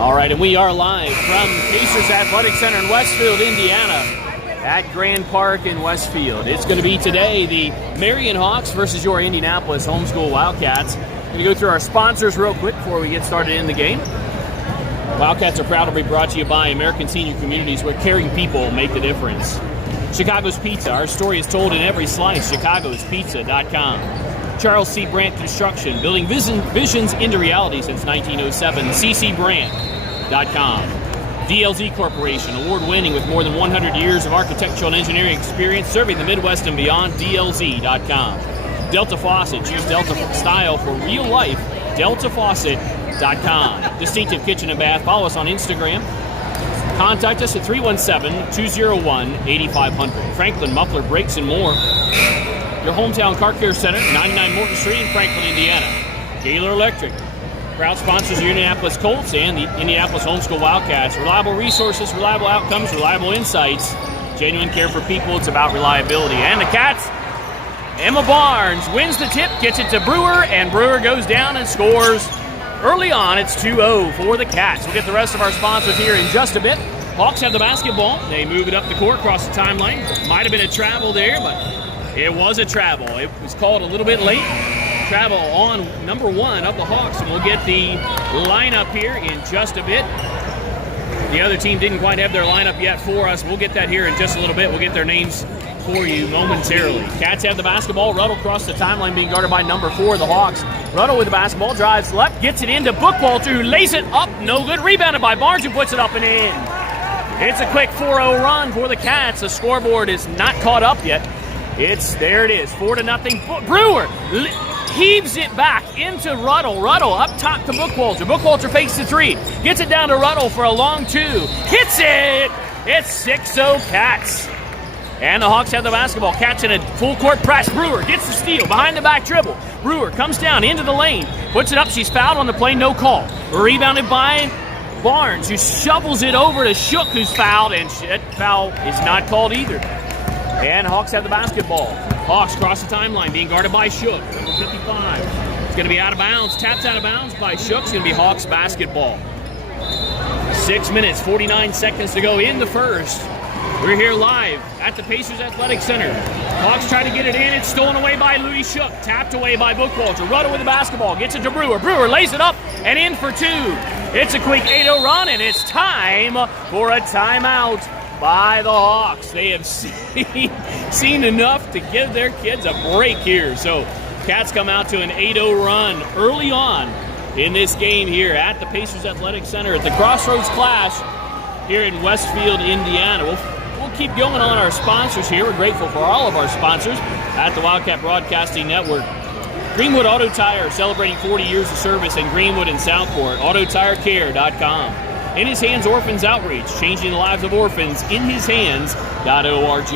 All right, and we are live from Pacers Athletic Center in Westfield, Indiana, at Grand Park in Westfield. It's going to be today the Marion Hawks versus your Indianapolis Homeschool Wildcats. Going to go through our sponsors real quick before we get started in the game. Wildcats are proud to be brought to you by American Senior Communities, where caring people make the difference. Chicago's Pizza, our story is told in every slice. ChicagosPizza.com. Charles C. Brandt Construction, building visions into reality since 1907. CCBrandt.com. DLZ Corporation, award-winning with more than 100 years of architectural and engineering experience, serving the Midwest and beyond. DLZ.com. Delta Faucet, choose Delta style for real life. DeltaFaucet.com. Distinctive Kitchen and Bath, follow us on Instagram. Contact us at 317-201-8500. Franklin Muffler Brakes and more. Your hometown car care center, 99 Morton Street in Franklin, Indiana. Gaylor Electric, proud sponsors of the Indianapolis Colts and the Indianapolis Homeschool Wildcats. Reliable resources, reliable outcomes, reliable insights. Genuine care for people, it's about reliability. And the Cats, Emma Barnes wins the tip, gets it to Brewer, and Brewer goes down and scores. Early on, it's 2-0 for the Cats. We'll get the rest of our sponsors here in just a bit. Hawks have the basketball. They move it up the court, across the timeline. Might have been a travel there, but it was a travel. It was called a little bit late. Travel on number 1 of the Hawks, and we'll get the lineup here in just a bit. The other team didn't quite have their lineup yet for us. We'll get that here in just a little bit. We'll get their names for you momentarily. Cats have the basketball. Ruddle across the timeline, being guarded by number 4 of the Hawks. Ruddle with the basketball, drives left, gets it into Bookwalter, who lays it up. No good. Rebounded by Barnes, who puts it up and in. It's a quick 4-0 run for the Cats. The scoreboard is not caught up yet. There it is, 4-0. Brewer heaves it back into Ruddle. Ruddle up top to Bookwalter. Bookwalter fakes the 3. Gets it down to Ruddle for a long 2. Hits it! It's 6-0 Cats. And the Hawks have the basketball. Cats in a full court press. Brewer gets the steal. Behind the back dribble. Brewer comes down into the lane. Puts it up. She's fouled on the play. No call. Rebounded by Barnes, who shovels it over to Shook, who's fouled. And that foul is not called either. And Hawks have the basketball. Hawks cross the timeline, being guarded by Shook. Number 55. It's going to be out of bounds. Tapped out of bounds by Shook. It's going to be Hawks basketball. 6 minutes, 49 seconds to go in the first. We're here live at the Pacers Athletic Center. Hawks try to get it in. It's stolen away by Louis Shook. Tapped away by Bookwalter. Ruddle with the basketball. Gets it to Brewer. Brewer lays it up and in for 2. It's a quick 8-0 run, and it's time for a timeout by the Hawks. They have seen enough to give their kids a break here. So Cats come out to an 8-0 run early on in this game here at the Pacers Athletic Center at the Crossroads Clash here in Westfield, Indiana. We'll keep going on our sponsors here. We're grateful for all of our sponsors at the Wildcat Broadcasting Network. Greenwood Auto Tire, celebrating 40 years of service in Greenwood and Southport. AutoTireCare.com. In His Hands Orphans Outreach, changing the lives of orphans. InHisHands.org.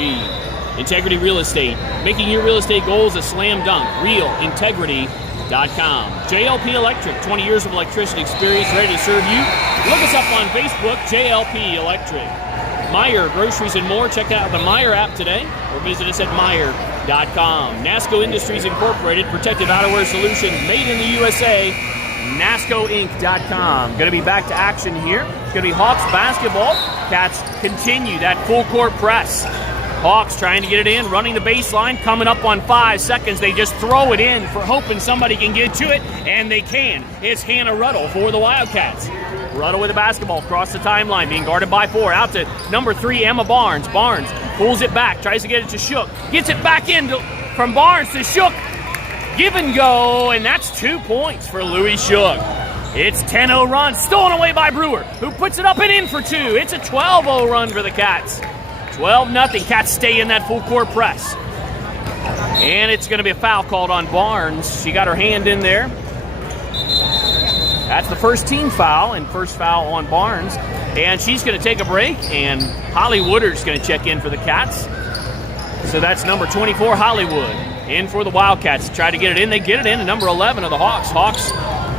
Integrity Real Estate, making your real estate goals a slam dunk. RealIntegrity.com. JLP Electric, 20 years of electricity experience, ready to serve you. Look us up on Facebook, JLP Electric. Meyer Groceries and More. Check out the Meyer app today or visit us at Meyer.com. NASCO Industries Incorporated, protective outerwear solutions made in the USA. NASCOInc.com. Going to be back to action here. It's going to be Hawks basketball. Cats continue that full court press. Hawks trying to get it in, running the baseline, coming up on 5 seconds. They just throw it in for hoping somebody can get to it, and they can. It's Hannah Ruddle for the Wildcats. Ruddle with the basketball across the timeline, being guarded by 4. Out to number 3, Emma Barnes. Barnes pulls it back, tries to get it to Shook. Gets it back in from Barnes to Shook. Give and go, and that's 2 points for Louis Shook. It's 10-0 run, stolen away by Brewer, who puts it up and in for 2. It's a 12-0 run for the Cats. 12-0. Cats stay in that full court press. And it's going to be a foul called on Barnes. She got her hand in there. That's the first team foul, and first foul on Barnes. And she's going to take a break, and Holly Woodard's going to check in for the Cats. So that's number 24, Hollywood, in for the Wildcats. Try to get it in. They get it in to number 11 of the Hawks. Hawks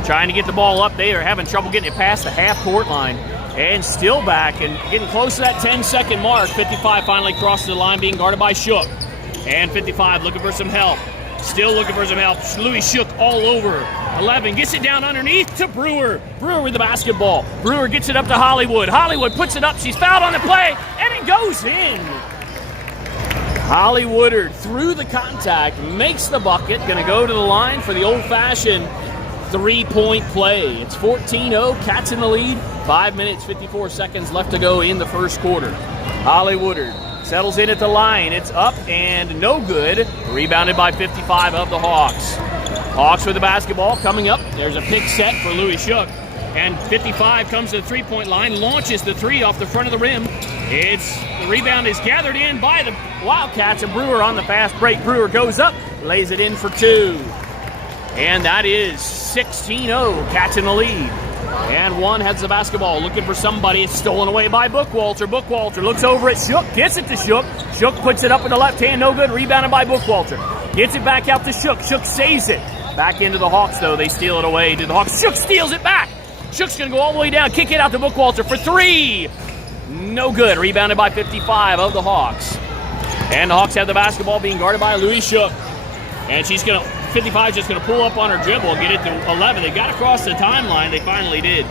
trying to get the ball up. They are having trouble getting it past the half-court line. And still back and getting close to that 10-second mark. 55 finally crosses the line, being guarded by Shook. And 55 looking for some help. Still looking for some help. Louis Shook all over. 11 gets it down underneath to Brewer. Brewer with the basketball. Brewer gets it up to Hollywood. Hollywood puts it up. She's fouled on the play, and it goes in. Holly Woodard through the contact, makes the bucket. Going to go to the line for the old-fashioned three-point play. It's 14-0. Cats in the lead. 5 minutes, 54 seconds left to go in the first quarter. Holly Woodard settles in at the line. It's up and no good. Rebounded by 55 of the Hawks. Hawks with the basketball coming up. There's a pick set for Louis Shook. And 55 comes to the three-point line, launches the three off the front of the rim. The rebound is gathered in by the Wildcats, and Brewer on the fast break. Brewer goes up, lays it in for two. And that is 16-0, Cats in the lead. And one has the basketball, looking for somebody. It's stolen away by Bookwalter. Bookwalter looks over at Shook, gets it to Shook. Shook puts it up in the left hand, no good. Rebounded by Bookwalter. Gets it back out to Shook. Shook saves it. Back into the Hawks, though. They steal it away to the Hawks. Shook steals it back. Shook's going to go all the way down, kick it out to Bookwalter for three. No good. Rebounded by 55 of the Hawks. And the Hawks have the basketball being guarded by Louis Shook. And 55 is just going to pull up on her dribble and get it to 11. They got across the timeline. They finally did.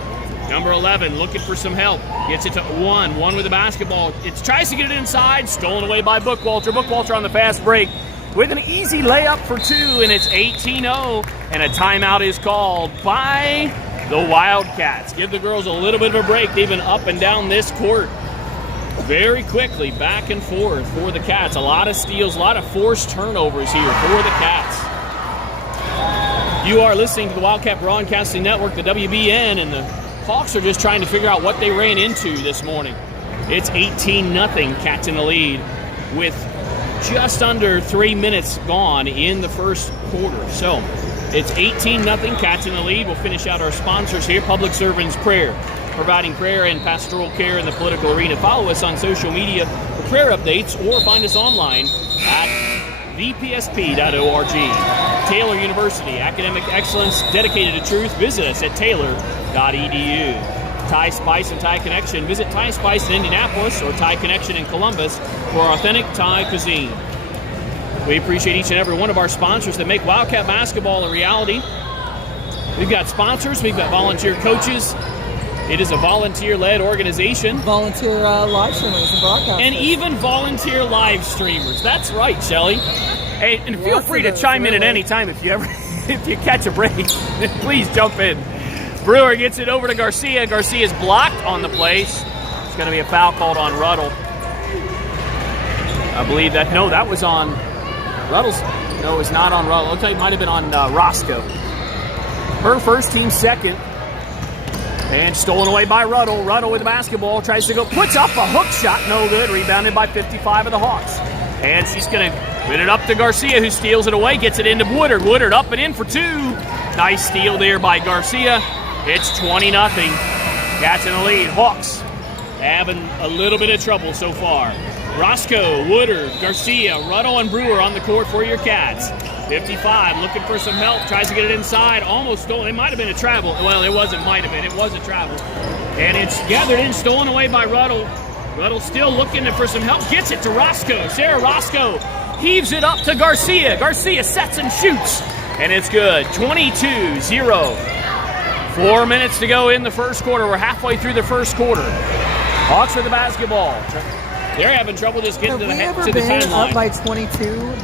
Number 11 looking for some help. Gets it to one. One with the basketball. It tries to get it inside. Stolen away by Bookwalter. Bookwalter on the fast break with an easy layup for two. And it's 18-0. And a timeout is called by the Wildcats. Give the girls a little bit of a break. They've been up and down this court very quickly, back and forth for the Cats. A lot of steals, a lot of forced turnovers here for the Cats. You are listening to the Wildcat Broadcasting Network, the WBN, and the Hawks are just trying to figure out what they ran into this morning. It's 18-0, Cats in the lead with just under 3 minutes gone in the first quarter. So it's 18-0, Cats in the lead. We'll finish out our sponsors here. Public Servants Prayer, providing prayer and pastoral care in the political arena. Follow us on social media for prayer updates or find us online at vpsp.org. Taylor University, academic excellence dedicated to truth. Visit us at taylor.edu. Thai Spice and Thai Connection. Visit Thai Spice in Indianapolis or Thai Connection in Columbus for authentic Thai cuisine. We appreciate each and every one of our sponsors that make Wildcat basketball a reality. We've got sponsors, we've got volunteer coaches. It is a volunteer-led organization. Volunteer live streamers and broadcasters. And even volunteer live streamers. That's right, Shelly. Hey, and feel free to chime in at any time if you catch a break. Please jump in. Brewer gets it over to Garcia. Garcia's blocked on the place. It's going to be a foul called on Ruddle. I believe that. No, that was on Ruddle's. No, it was not on Ruddle. Looks like it might have been on Roscoe. Her first, team second. And stolen away by Ruddle. Ruddle with the basketball. Tries to go. Puts up a hook shot. No good. Rebounded by 55 of the Hawks. And she's going to put it up to Garcia, who steals it away. Gets it into Woodard. Woodard up and in for two. Nice steal there by Garcia. It's 20-0. Cats in the lead. Hawks having a little bit of trouble so far. Roscoe, Woodard, Garcia, Ruddle, and Brewer on the court for your Cats. 55 looking for some help. Tries to get it inside. Almost stolen. It might have been a travel. Well, it wasn't. Might have been. It was a travel. And it's gathered in, stolen away by Ruddle. Ruddle still looking for some help. Gets it to Roscoe. Sarah Roscoe heaves it up to Garcia. Garcia sets and shoots. And it's good. 22-0. 4 minutes to go in the first quarter. We're halfway through the first quarter. Hawks with the basketball. They're having trouble just getting to the timeline. Have we ever been up by 22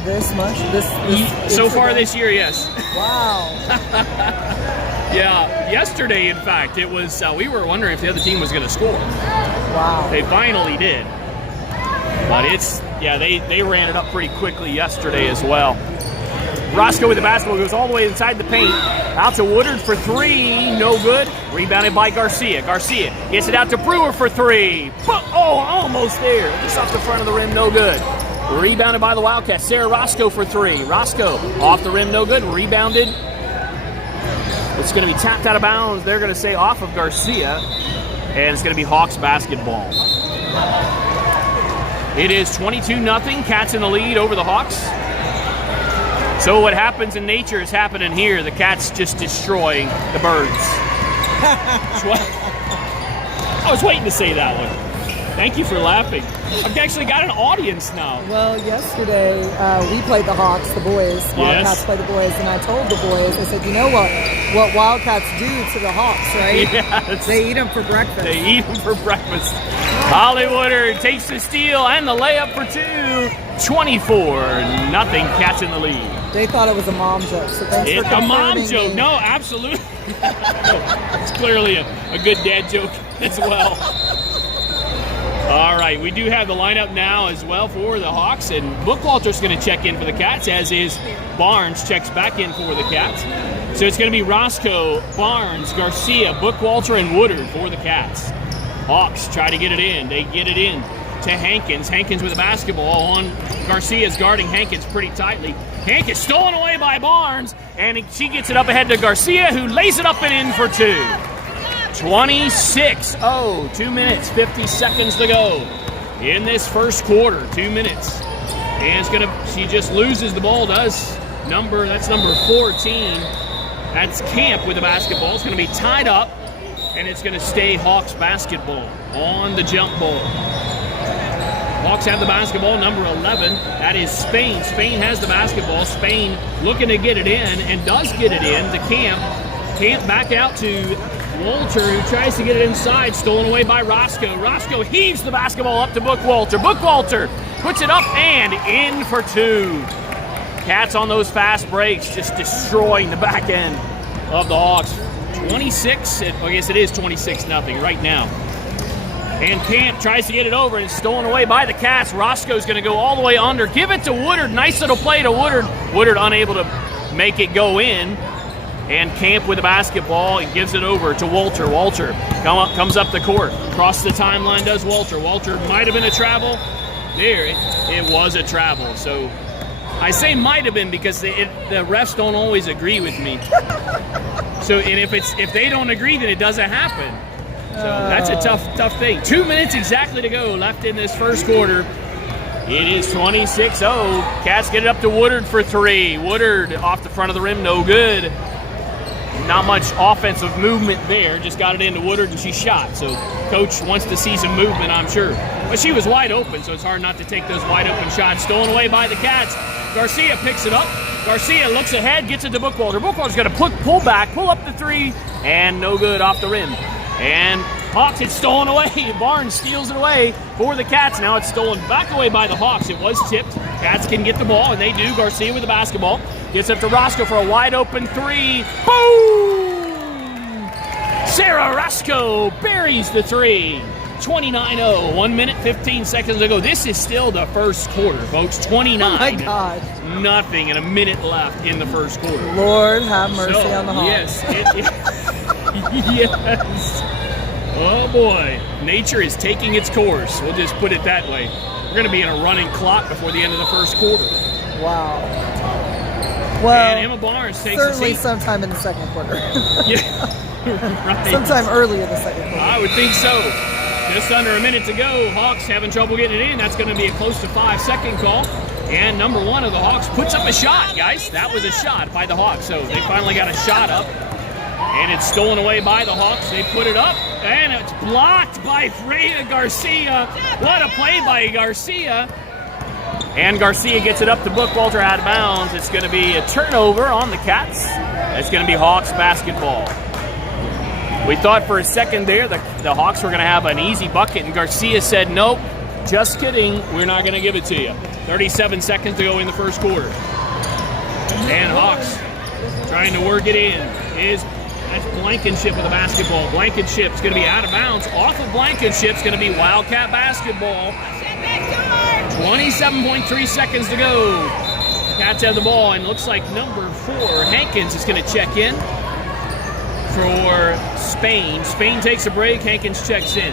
this much? So far this year, yes. Wow. Yeah, yesterday, in fact, it was. We were wondering if the other team was going to score. Wow. They finally did. But they ran it up pretty quickly yesterday as well. Roscoe with the basketball goes all the way inside the paint. Out to Woodard for three. No good. Rebounded by Garcia. Garcia gets it out to Brewer for three. Oh, almost there. Just off the front of the rim. No good. Rebounded by the Wildcats. Sarah Roscoe for three. Roscoe off the rim. No good. Rebounded. It's going to be tapped out of bounds. They're going to say off of Garcia. And it's going to be Hawks basketball. It is 22-0. Cats in the lead over the Hawks. So what happens in nature is happening here. The Cats just destroying the birds. I was waiting to say that one. Thank you for laughing. I've actually got an audience now. Well, yesterday we played the Hawks, the boys. Wildcats played the boys, and I told the boys, I said, you know what Wildcats do to the Hawks, right? Yes. They eat them for breakfast. They eat them for breakfast. Hollywood takes the steal and the layup for 2. 24-0, Cats in the lead. They thought it was a mom joke, so thanks for confirming. A mom joke. No, absolutely. It's clearly a good dad joke as well. All right, we do have the lineup now as well for the Hawks, and Bookwalter's going to check in for the Cats, as is Barnes checks back in for the Cats. So it's going to be Roscoe, Barnes, Garcia, Bookwalter, and Woodard for the Cats. Hawks try to get it in. They get it in to Hankins. Hankins with the basketball on. Garcia's guarding Hankins pretty tightly. Hankins stolen away by Barnes, and she gets it up ahead to Garcia, who lays it up and in for 2. 26-0, 2 minutes, 50 seconds to go in this first quarter. 2 minutes. And she just loses the ball, that's number 14. That's Camp with the basketball. It's going to be tied up, and it's going to stay Hawks basketball on the jump ball. Hawks have the basketball, number 11. That is Spain. Spain has the basketball. Spain looking to get it in, and does get it in to Camp. Camp back out to Walter, who tries to get it inside, stolen away by Roscoe. Roscoe heaves the basketball up to Bookwalter. Bookwalter puts it up and in for 2. Cats on those fast breaks, just destroying the back end of the Hawks. 26, I guess it is 26-0 right now. And Camp tries to get it over, and it's stolen away by the Cats. Roscoe's going to go all the way under. Give it to Woodard. Nice little play to Woodard. Woodard unable to make it go in. And Camp with the basketball and gives it over to Walter. Walter comes up the court. Across the timeline does Walter. Walter might have been a travel. There, it was a travel. So I say might have been because the refs don't always agree with me. So, and if they don't agree, then it doesn't happen. So that's a tough thing. 2 minutes exactly to go left in this first quarter. It is 26-0. Cats get it up to Woodard for 3. Woodard off the front of the rim, no good. Not much offensive movement there. Just got it into Woodard, and she shot. So coach wants to see some movement, I'm sure. But she was wide open, so it's hard not to take those wide open shots. Stolen away by the Cats. Garcia picks it up. Garcia looks ahead, gets it to Bookwalter. Bookwalter's going to pull back, pull up the 3, and no good off the rim. And Hawks, it's stolen away. Barnes steals it away for the Cats. Now it's stolen back away by the Hawks. It was tipped. Cats can get the ball, and they do. Garcia with the basketball. Gets up to Roscoe for a wide open 3. Boom! Sarah Roscoe buries the 3. 29-0. 1 minute, 15 seconds to go. This is still the first quarter, folks. 29. Oh my God. Nothing, and a minute left in the first quarter. Lord have mercy on the Hawks. Yes. Yes. Oh boy. Nature is taking its course. We'll just put it that way. We're going to be in a running clock before the end of the first quarter. Wow. Well, and Emma Barnes takes certainly a seat. sometime in the second quarter. Yeah. Right. Sometime early in the second quarter. I would think so. Just under a minute to go. Hawks having trouble getting it in. That's going to be a close to 5-second call. And number 1 of the Hawks puts up a shot, guys. That was a shot by the Hawks. So they finally got a shot up. And it's stolen away by the Hawks. They put it up, and it's blocked by Freya Garcia. What a play by Garcia. And Garcia gets it up to Bookwalter out of bounds. It's going to be a turnover on the Cats. It's going to be Hawks basketball. We thought for a second there the Hawks were going to have an easy bucket, and Garcia said, nope, just kidding, we're not going to give it to you. 37 seconds to go in the first quarter. And Hawks trying to work it in. That's Blankenship with the basketball. Blankenship's going to be out of bounds. Off of Blankenship's going to be Wildcat basketball. 27.3 seconds to go. Cats have the ball, and looks like number 4, Hankins, is going to check in for Spain. Spain takes a break. Hankins checks in.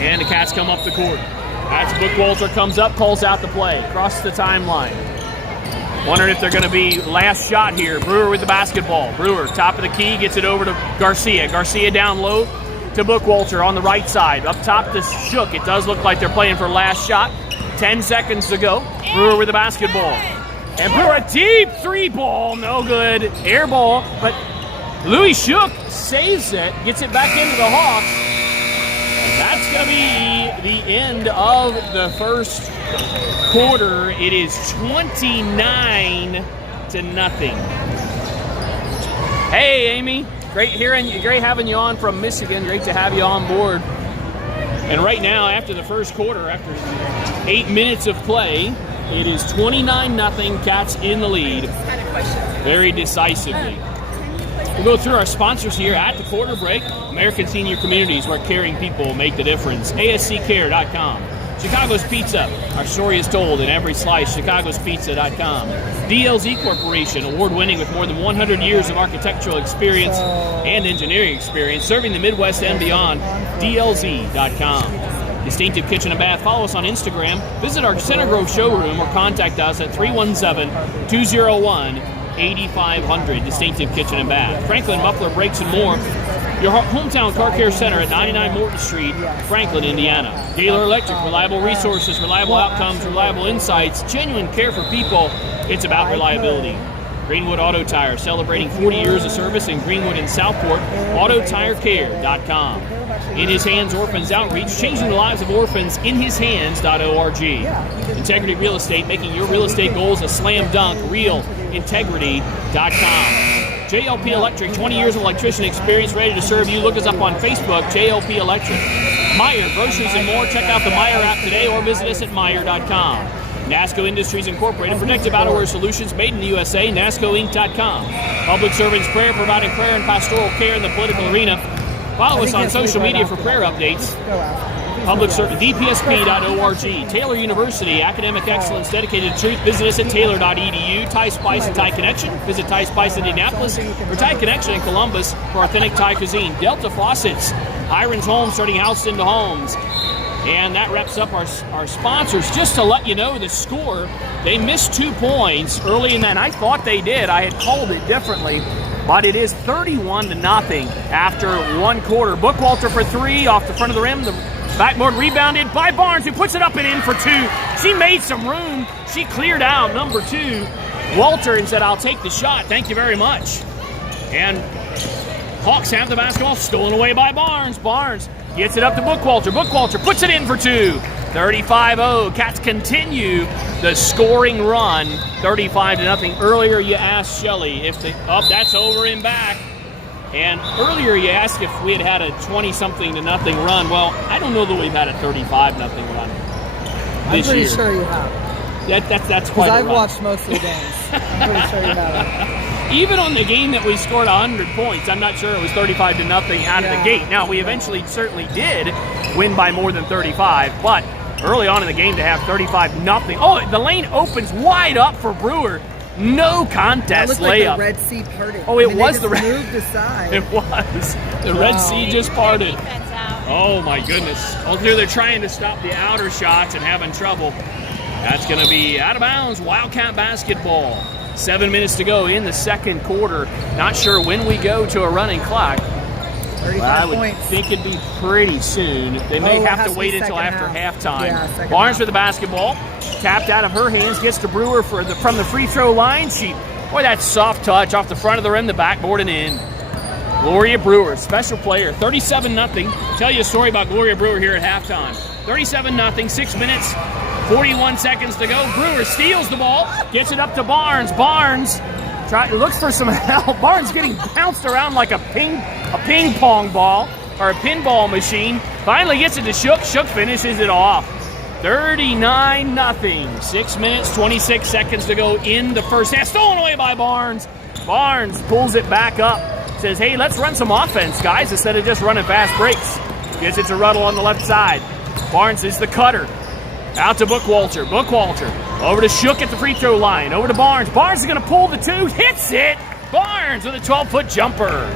And the Cats come up the court. That's Bookwalter comes up, pulls out the play. Across the timeline. Wondering if they're going to be last shot here. Brewer with the basketball. Brewer, top of the key, gets it over to Garcia. Garcia down low to Bookwalter on the right side. Up top to Shook. It does look like they're playing for last shot. 10 seconds to go. Brewer with the basketball. And Brewer, a deep 3 ball. No good. Air ball. But Louis Shook saves it. Gets it back into the Hawks. That's going to be the end of the first quarter. It is 29-0. Hey, Amy. Great hearing you. Great having you on from Michigan. Great to have you on board. And right now, after the first quarter, after 8 minutes of play, it is 29-0. Cats in the lead. Very decisively. We'll go through our sponsors here at the quarter break. American Senior Communities, where caring people make the difference. ASCCare.com. Chicago's Pizza. Our story is told in every slice. ChicagosPizza.com. DLZ Corporation, award-winning with more than 100 years of architectural experience and engineering experience, serving the Midwest and beyond. DLZ.com. Distinctive Kitchen and Bath. Follow us on Instagram. Visit our Center Grove showroom or contact us at 317-201-8500. Distinctive Kitchen and Bath. Franklin Muffler Brakes and More. Your hometown car care center at 99 Morton Street, Franklin, Indiana. Gaylor Electric, reliable resources, reliable outcomes, reliable insights, genuine care for people. It's about reliability. Greenwood Auto Tire, celebrating 40 years of service in Greenwood and Southport. AutoTireCare.com. In His Hands Orphans Outreach, changing the lives of orphans. InHisHands.org. Integrity Real Estate, making your real estate goals a slam dunk. RealIntegrity.com. JLP Electric, 20 years of electrician experience, ready to serve you. Look us up on Facebook, JLP Electric. Meyer, groceries and more. Check out the Meyer app today or visit us at Meyer.com. NASCO Industries Incorporated, protective outerwear solutions made in the USA, NASCOInc.com. Public Servants Prayer, providing prayer and pastoral care in the political arena. Follow us on social media for prayer updates. Public Service, DPSP.org. Taylor University, academic excellence dedicated to truth. Visit us at Taylor.edu. Thai Spice and Thai Connection. Visit Thai Spice in Indianapolis or Thai Connection in Columbus for authentic Thai cuisine. Delta Faucets, Hiram's Homes, turning house into homes. And that wraps up our sponsors. Just to let you know the score, they missed 2 points early in that. I thought they did. I had called it differently. But it is 31-0 after one quarter. Bookwalter for 3 off the front of the rim. The backboard rebounded by Barnes, who puts it up and in for 2. She made some room. She cleared out number 2, Walter, and said, "I'll take the shot. Thank you very much." And Hawks have the basketball stolen away by Barnes. Barnes gets it up to Bookwalter. Bookwalter puts it in for 2. 35-0. Cats continue the scoring run. 35-0. Earlier you asked Shelly if that's over and back. And earlier you asked if we had a 20-something to nothing run. Well, I don't know that we've had a 35-0 run this year. I'm pretty sure you have. That's quite a run. Because I've watched most of the games. I'm pretty sure you have. Even on the game that we scored 100 points, I'm not sure it was 35-0 out of the gate. Now, we eventually certainly did win by more than 35, but early on in the game to have 35-0. Oh, the lane opens wide up for Brewer. No contest layup. Like the Red Sea parted. Oh, it was the moved aside. It was. The Red Sea just parted. Oh, my goodness. Oh, they're trying to stop the outer shots and having trouble. That's going to be out of bounds. Wildcat basketball. 7 minutes to go in the second quarter. Not sure when we go to a running clock. 35 I would points. think it'd be pretty soon. They may have to wait until after halftime. Yeah, Barnes with the basketball. Tapped out of her hands. Gets to Brewer from the free throw line. Boy, that soft touch off the front of the rim, the backboard and in. Gloria Brewer, special player. 37-0. Tell you a story about Gloria Brewer here at halftime. 37-0. 6 minutes. 41 seconds to go. Brewer steals the ball. Gets it up to Barnes. Barnes looks for some help. Barnes getting bounced around like a ping pong ball or a pinball machine. Finally gets it to Shook. Shook finishes it off. 39-0. 6 minutes, 26 seconds to go in the first half. Stolen away by Barnes. Barnes pulls it back up. Says, "Hey, let's run some offense, guys, instead of just running fast breaks." Gets it to Ruddle on the left side. Barnes is the cutter. Out to Bookwalter. Bookwalter over to Shook at the free throw line. Over to Barnes. Barnes is going to pull the 2. Hits it. Barnes with a 12-foot jumper.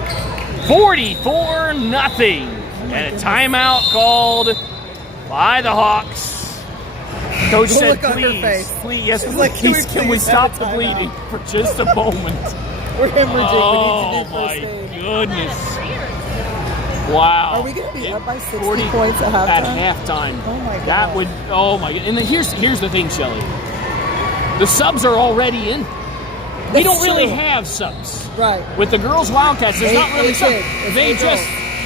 44-0. And a timeout called by the Hawks. Coach said, please, can we stop the bleeding for just a moment? We're hemorrhaging. Oh, my goodness. Wow. Are we going to be up by 60 points at halftime? At halftime. Oh, my God. That would, oh, my God. And then here's the thing, Shelly. The subs are already in. We don't really have subs. Right. With the girls Wildcats, there's not really subs.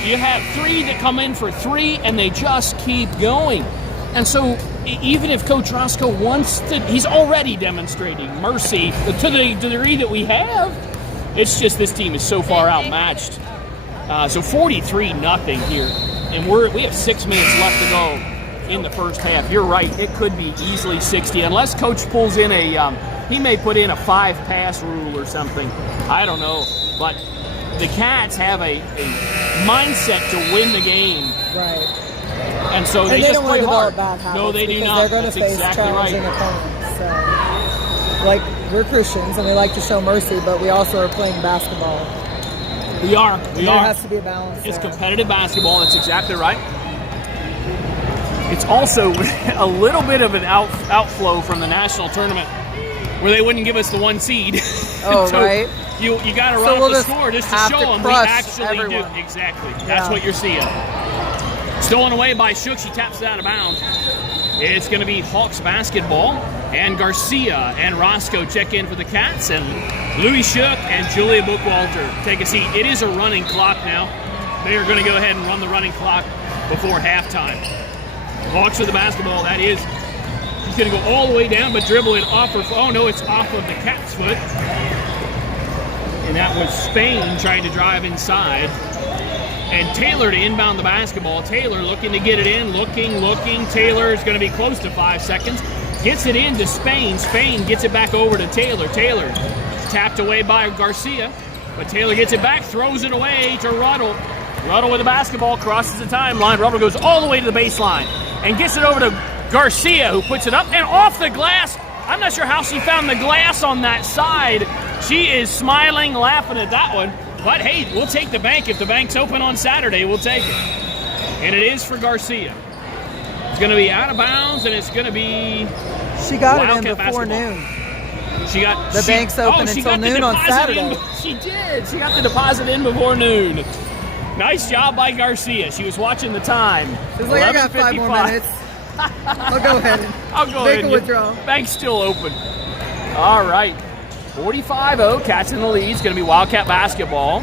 you have 3 that come in for 3, and they just keep going. And so even if Coach Roscoe wants to, he's already demonstrating mercy to the degree that we have. It's just this team is so far outmatched. So 43-0 here. And we have 6 minutes left to go in the first half. You're right, it could be easily 60. Unless Coach pulls in he may put in a 5-pass rule or something. I don't know. But the Cats have a mindset to win the game. Right. And so they just don't play hard. Bad habits No, they do not. They're going to face exactly challenging right. opponents. So, like, we're Christians and we like to show mercy, but we also are playing basketball. We are. There has to be a balance. It's there. competitive basketball. That's exactly right. It's also a little bit of an outflow from the national tournament where they wouldn't give us the 1 seed. Oh, so right. You got to run up the score just to show them we actually everyone. do. Exactly. That's what you're seeing. Stolen away by Shook. She taps it out of bounds. It's going to be Hawks basketball. And Garcia and Roscoe check in for the Cats. And Louis Shook and Julia Bookwalter take a seat. It is a running clock now. They are going to go ahead and run the running clock before halftime. Hawks with the basketball. That is, he's going to go all the way down, but dribble it off her. Oh, no, it's off of the Cats' foot. And that was Spain trying to drive inside. And Taylor to inbound the basketball. Taylor looking to get it in, looking. Taylor is going to be close to 5 seconds. Gets it into Spain. Spain gets it back over to Taylor. Taylor tapped away by Garcia. But Taylor gets it back, throws it away to Ruddle. Ruddle with the basketball, crosses the timeline. Ruddle goes all the way to the baseline and gets it over to Garcia, who puts it up and off the glass. I'm not sure how she found the glass on that side. She is smiling, laughing at that one. But, hey, we'll take the bank. If the bank's open on Saturday, we'll take it. And it is for Garcia. It's going to be out of bounds, and it's going to be She got it in Wildcat before basketball. noon. The bank's open until noon on Saturday. She did. She got the deposit in before noon. Nice job by Garcia. She was watching the time. She's like, I got 5 more minutes. I'll go ahead and make a withdrawal. Bank's still open. All right. 45-0, Cats in the lead. It's going to be Wildcat basketball.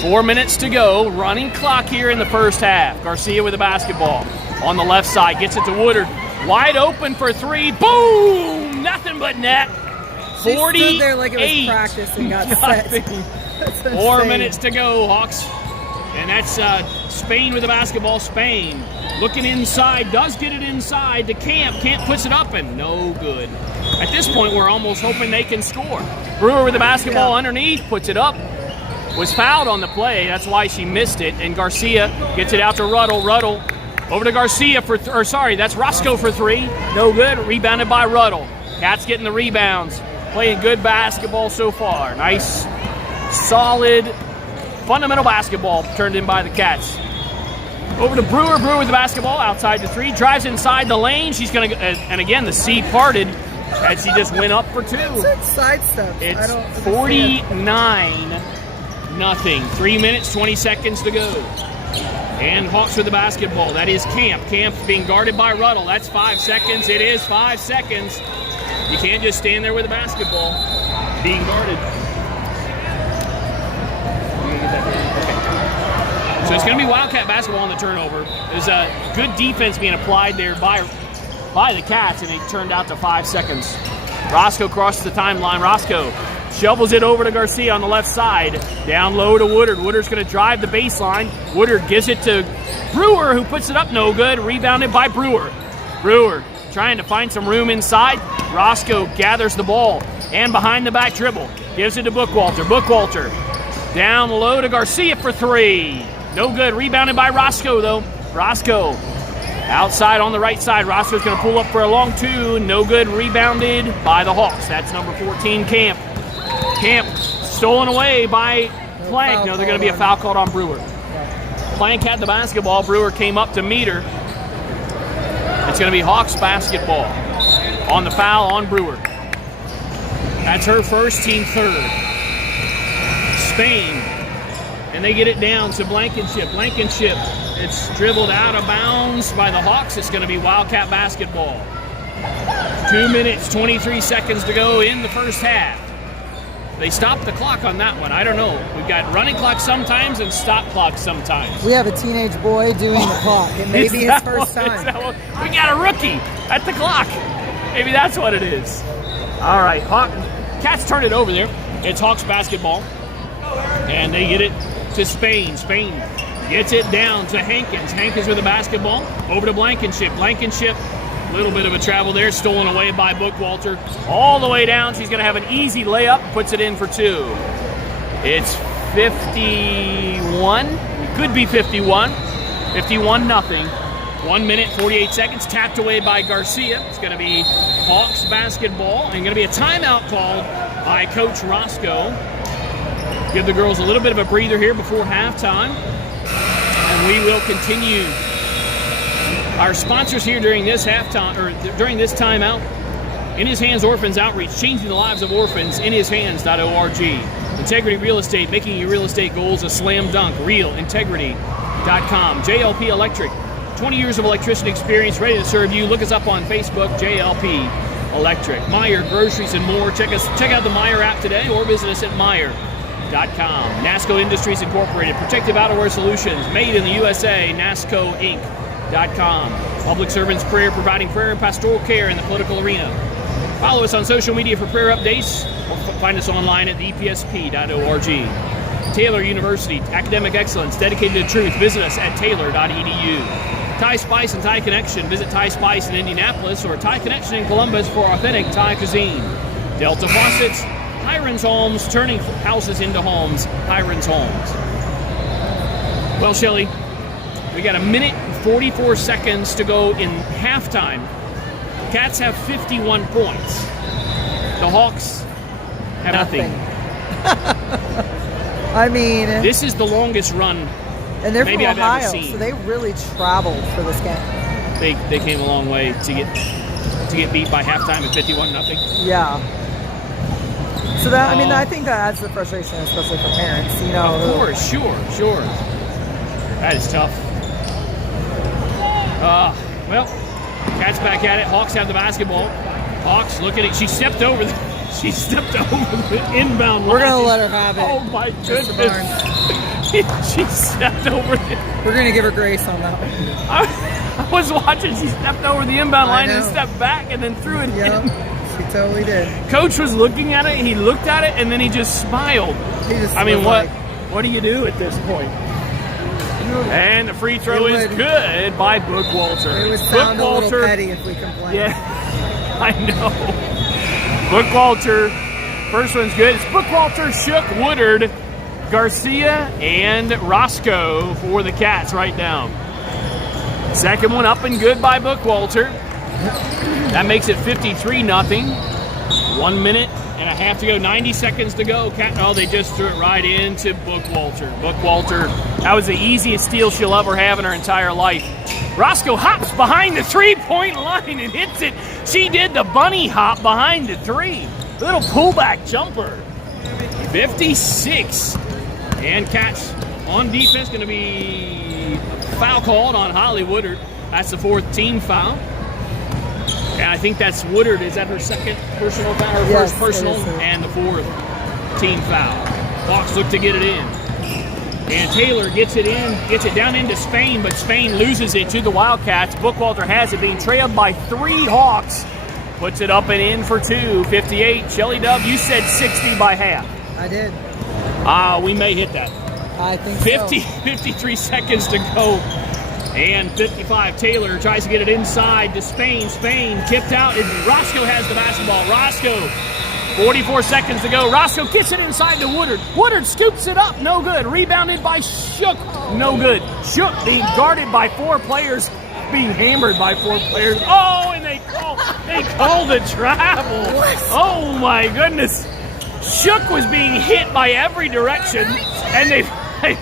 4 minutes to go. Running clock here in the first half. Garcia with the basketball on the left side. Gets it to Woodard. Wide open for 3. Boom! Nothing but net. 48. She stood there like it was practice and got set. 4 minutes to go, Hawks. And that's Spain with the basketball. Spain looking inside. Does get it inside to Camp. Camp puts it up and no good. At this point, we're almost hoping they can score. Brewer with the basketball underneath. Puts it up. Was fouled on the play. That's why she missed it. And Garcia gets it out to Ruddle. Ruddle over to Garcia that's Roscoe for 3. No good. Rebounded by Ruddle. Cats getting the rebounds. Playing good basketball so far. Nice, solid, fundamental basketball turned in by the Cats. Over to Brewer. Brewer with the basketball outside the 3. Drives inside the lane. She's going to, and again, the C parted as she just went up for 2. It's sidesteps. It's 49-0. 3 minutes, 20 seconds to go. And Hawks with the basketball. That is Camp. Camp being guarded by Ruddle. That's 5 seconds. It is 5 seconds. You can't just stand there with the basketball being guarded. Okay. So it's going to be Wildcat basketball on the turnover. There's a good defense being applied there by the Cats, and it turned out to 5 seconds. Roscoe crosses the timeline. Roscoe shovels it over to Garcia on the left side. Down low to Woodard. Woodard's going to drive the baseline. Woodard gives it to Brewer, who puts it up no good. Rebounded by Brewer. Brewer trying to find some room inside. Roscoe gathers the ball and behind the back dribble. Gives it to Bookwalter. Bookwalter down low to Garcia for 3. No good. Rebounded by Roscoe, though. Roscoe outside on the right side. Roscoe's going to pull up for a long 2. No good. Rebounded by the Hawks. That's number 14, Camp. Camp stolen away by Plank. No, they're going to be a foul called on Brewer. Plank had the basketball. Brewer came up to meet her. It's going to be Hawks basketball on the foul on Brewer. That's her first, team third. Spain. And they get it down to Blankenship. Blankenship, it's dribbled out of bounds by the Hawks. It's going to be Wildcat basketball. 2 minutes, 23 seconds to go in the first half. They stopped the clock on that one. I don't know. We've got running clocks sometimes and stop clocks sometimes. We have a teenage boy doing the clock. It may be his first time. We got a rookie at the clock. Maybe that's what it is. All right, Cats turn it over there. It's Hawks basketball. And they get it to Spain. Spain gets it down to Hankins. Hankins with the basketball. Over to Blankenship. Blankenship, a little bit of a travel there. Stolen away by Bookwalter. All the way down. She's going to have an easy layup. Puts it in for 2. It's 51. It could be 51. 51-0. 1 minute, 48 seconds. Tapped away by Garcia. It's going to be Hawks basketball. And going to be a timeout called by Coach Roscoe. Give the girls a little bit of a breather here before halftime. And we will continue our sponsors here during this halftime, or during this timeout. In His Hands Orphans Outreach, changing the lives of orphans. InHisHands.org. Integrity Real Estate, making your real estate goals a slam dunk. RealIntegrity.com. JLP Electric, 20 years of electricity experience, ready to serve you. Look us up on Facebook, JLP Electric. Meyer Groceries and more. Check out the Meyer app today, or visit us at Meyer.com. NASCO Industries Incorporated, protective outerwear solutions, made in the USA. NASCOinc.com. Public Servants Prayer, providing prayer and pastoral care in the political arena. Follow us on social media for prayer updates, or find us online at epsp.org. Taylor University, academic excellence, dedicated to truth. Visit us at taylor.edu. Thai Spice and Thai Connection. Visit Thai Spice in Indianapolis or Thai Connection in Columbus for authentic Thai cuisine. Delta Faucets, Hiron's Homes, turning houses into homes. Hiron's Homes. Well, Shelly, we got 1 minute and 44 seconds to go in halftime. Cats have 51 points. The Hawks have nothing. I mean, this is the longest run and they're maybe from Ohio, I've ever seen. So they really traveled for this game. They came a long way to get beat by halftime at 51-0. Yeah. So that I think that adds to the frustration, especially for parents. You know, of course, sure. That is tough. Well, Cats back at it. Hawks have the basketball. Hawks look at it. She stepped over the inbound line. We're gonna let her have it. Oh my goodness. She stepped over it. We're gonna give her grace on that one. I was watching. She stepped over the inbound line and stepped back and then threw it in. She totally did. Coach was looking at it. He looked at it and then he just smiled. What do you do at this point? And the free throw is good by Bookwalter. It would sound a little petty if we complained. Yeah, I know. Bookwalter, first one's good. It's Bookwalter, Shook, Woodard, Garcia, and Roscoe for the Cats right now. Second one up and good by Bookwalter. That makes it 53-0. 1 minute and a half to go, 90 seconds to go. They just threw it right into Bookwalter. Bookwalter, that was the easiest steal she'll ever have in her entire life. Roscoe hops behind the three-point line and hits it. She did the bunny hop behind the three. Little pullback jumper. 56. And Cats on defense, going to be a foul called on Holly Woodard. That's the 4th team foul. And I think that's Woodard. Is that her second personal foul? Her first personal and the 4th team foul. Hawks look to get it in. And Taylor gets it down into Spain, but Spain loses it to the Wildcats. Bookwalter has it, being trailed by 3 Hawks. Puts it up and in for 2, 58. Shelly Dove, you said 60 by half. I did. We may hit that. I think 53 seconds to go. And 55, Taylor tries to get it inside to Spain. Spain tipped out, and Roscoe has the basketball. Roscoe, 44 seconds to go. Roscoe gets it inside to Woodard. Woodard scoops it up, no good. Rebounded by Shook, no good. Shook being guarded by 4 players, being hammered by 4 players. Oh, and they called the travel. Oh my goodness. Shook was being hit by every direction, and they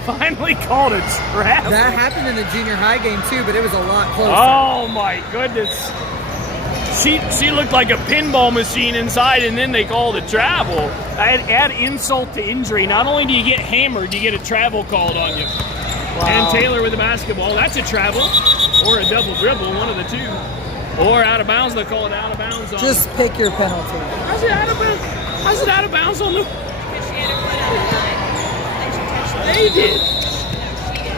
finally called a travel. That happened in the junior high game too, but it was a lot closer. Oh my goodness. She looked like a pinball machine inside, and then they called a travel. Add insult to injury. Not only do you get hammered, you get a travel called on you. Wow. And Taylor with the basketball. That's a travel or a double dribble, one of the two. Or out of bounds, they'll call it out of bounds. Just pick your penalty. How's it out of bounds? How's it out of bounds on the They did.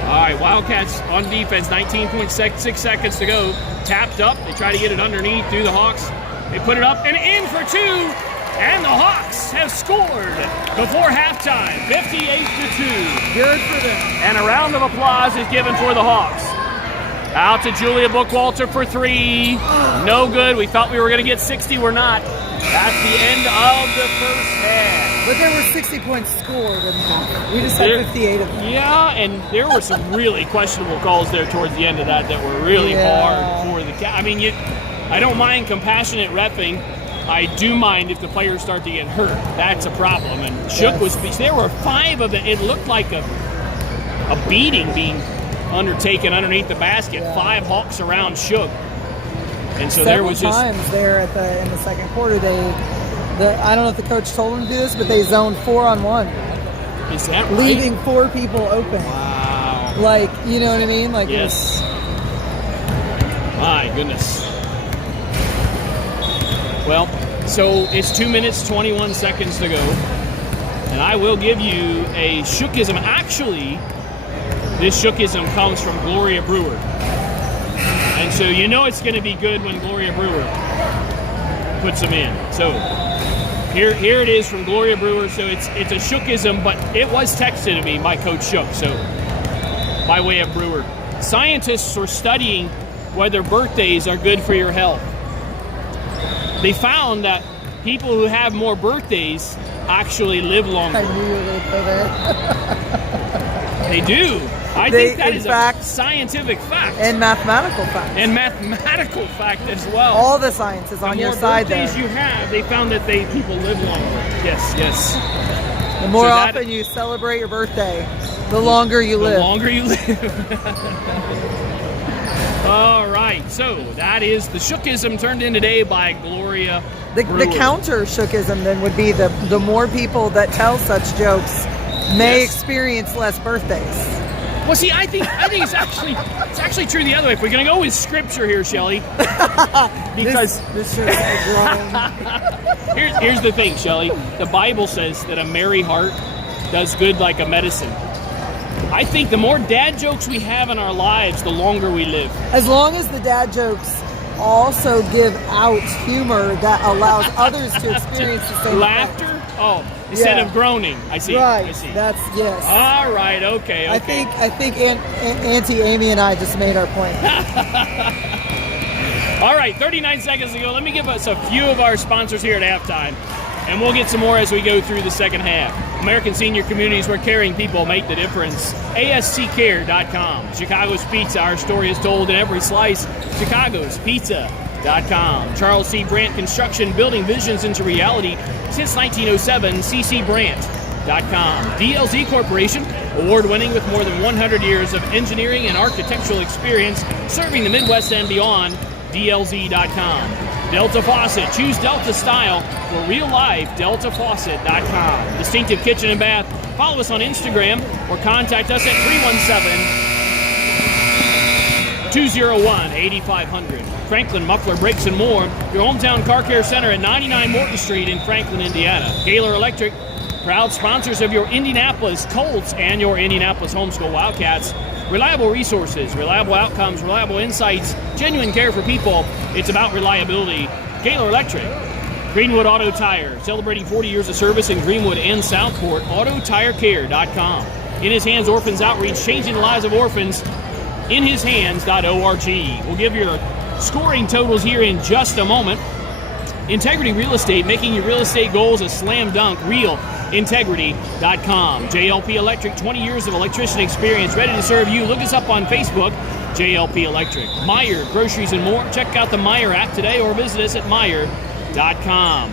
All right, Wildcats on defense, 19.6 seconds to go. Tapped up. They try to get it underneath through the Hawks. They put it up and in for two. And the Hawks have scored before halftime, 58-2. Good for them. And a round of applause is given for the Hawks. Out to Julia Bookwalter for three. No good. We thought we were going to get 60. We're not. That's the end of the first half. But there were 60 points scored, and we just had 58 of them. Yeah, and there were some really questionable calls there towards the end of that were really hard for the Cats. I mean, I don't mind compassionate reffing. I do mind if the players start to get hurt. That's a problem. And Shook was. There were 5 of them. It looked like a beating being undertaken underneath the basket. 5 Hawks around Shook. And so there was just times there in the second quarter. I don't know if the coach told them to do this, but they zoned 4-on-1. Is that right? Leaving 4 people open. Wow. Like, you know what I mean? Like yes. My goodness. Well, so it's 2 minutes, 21 seconds to go. And I will give you a Shookism. Actually, this Shookism comes from Gloria Brewer. And so you know it's going to be good when Gloria Brewer puts them in. So here it is from Gloria Brewer. So it's a Shookism, but it was texted to me by Coach Shook. So by way of Brewer. Scientists are studying whether birthdays are good for your health. They found that people who have more birthdays actually live longer. I knew you were going to go there. They do. I think that is a scientific fact. And mathematical fact. And mathematical fact as well. All the science is on your side there. The more birthdays you have, they found that people live longer. Yes. The more often you celebrate your birthday, the longer you live. The longer you live. All right, so that is the Shookism turned in today by Gloria Brewer. The counter Shookism then would be the more people that tell such jokes may experience less birthdays. Well, see, I think it's actually true the other way. If we're going to go with scripture here, Shelley, because this is grown. here's the thing, Shelley. The Bible says that a merry heart does good like a medicine. I think the more dad jokes we have in our lives, the longer we live. As long as the dad jokes also give out humor that allows others to experience the same laughter. Oh, instead of groaning. I see. Right. I see. That's yes. All right. Okay. I think Auntie Amy and I just made our point. All right. 39 seconds to go. Let me give us a few of our sponsors here at halftime, and we'll get some more as we go through the second half. American Senior Communities, where caring people make the difference. ASCCare.com. Chicago's Pizza. Our story is told in every slice. ChicagosPizza.com. Charles C. Brandt Construction, building visions into reality since 1907. CCBrandt.com. DLZ Corporation, award-winning with more than 100 years of engineering and architectural experience, serving the Midwest and beyond. DLZ.com. Delta Faucet. Choose Delta style for real life. DeltaFaucet.com. Distinctive Kitchen and Bath. Follow us on Instagram or contact us at 317-201-8500. Franklin Muffler Brakes and More. Your hometown car care center at 99 Morton Street in Franklin, Indiana. Gaylor Electric. Proud sponsors of your Indianapolis Colts and your Indianapolis Homeschool Wildcats. Reliable resources, reliable outcomes, reliable insights, genuine care for people. It's about reliability. Gaylor Electric. Greenwood Auto Tire, celebrating 40 years of service in Greenwood and Southport. AutoTireCare.com. In His Hands Orphans Outreach, changing the lives of orphans. InHisHands.org. We'll give your scoring totals here in just a moment. Integrity Real Estate, making your real estate goals a slam dunk. RealIntegrity.com. JLP Electric, 20 years of electrician experience, ready to serve you. Look us up on Facebook, JLP Electric. Meyer Groceries and More. Check out the Meyer app today or visit us at Meyer.com.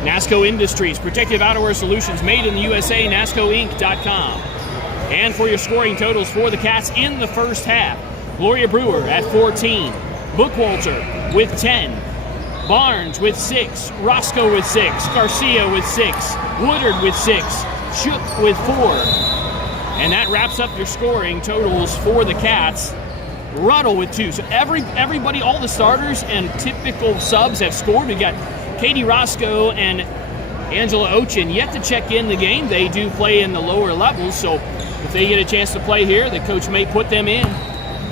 NASCO Industries, protective outerwear solutions made in the USA, NASCOInc.com. And for your scoring totals for the Cats in the first half, Gloria Brewer at 14, Bookwalter with 10, Barnes with 6, Roscoe with 6, Garcia with 6, Woodard with 6, Shook with 4. And that wraps up your scoring totals for the Cats. Ruddle with 2. So everybody, all the starters and typical subs have scored. We got Katie Roscoe and Angela Ochin yet to check in the game. They do play in the lower levels, so if they get a chance to play here, the coach may put them in.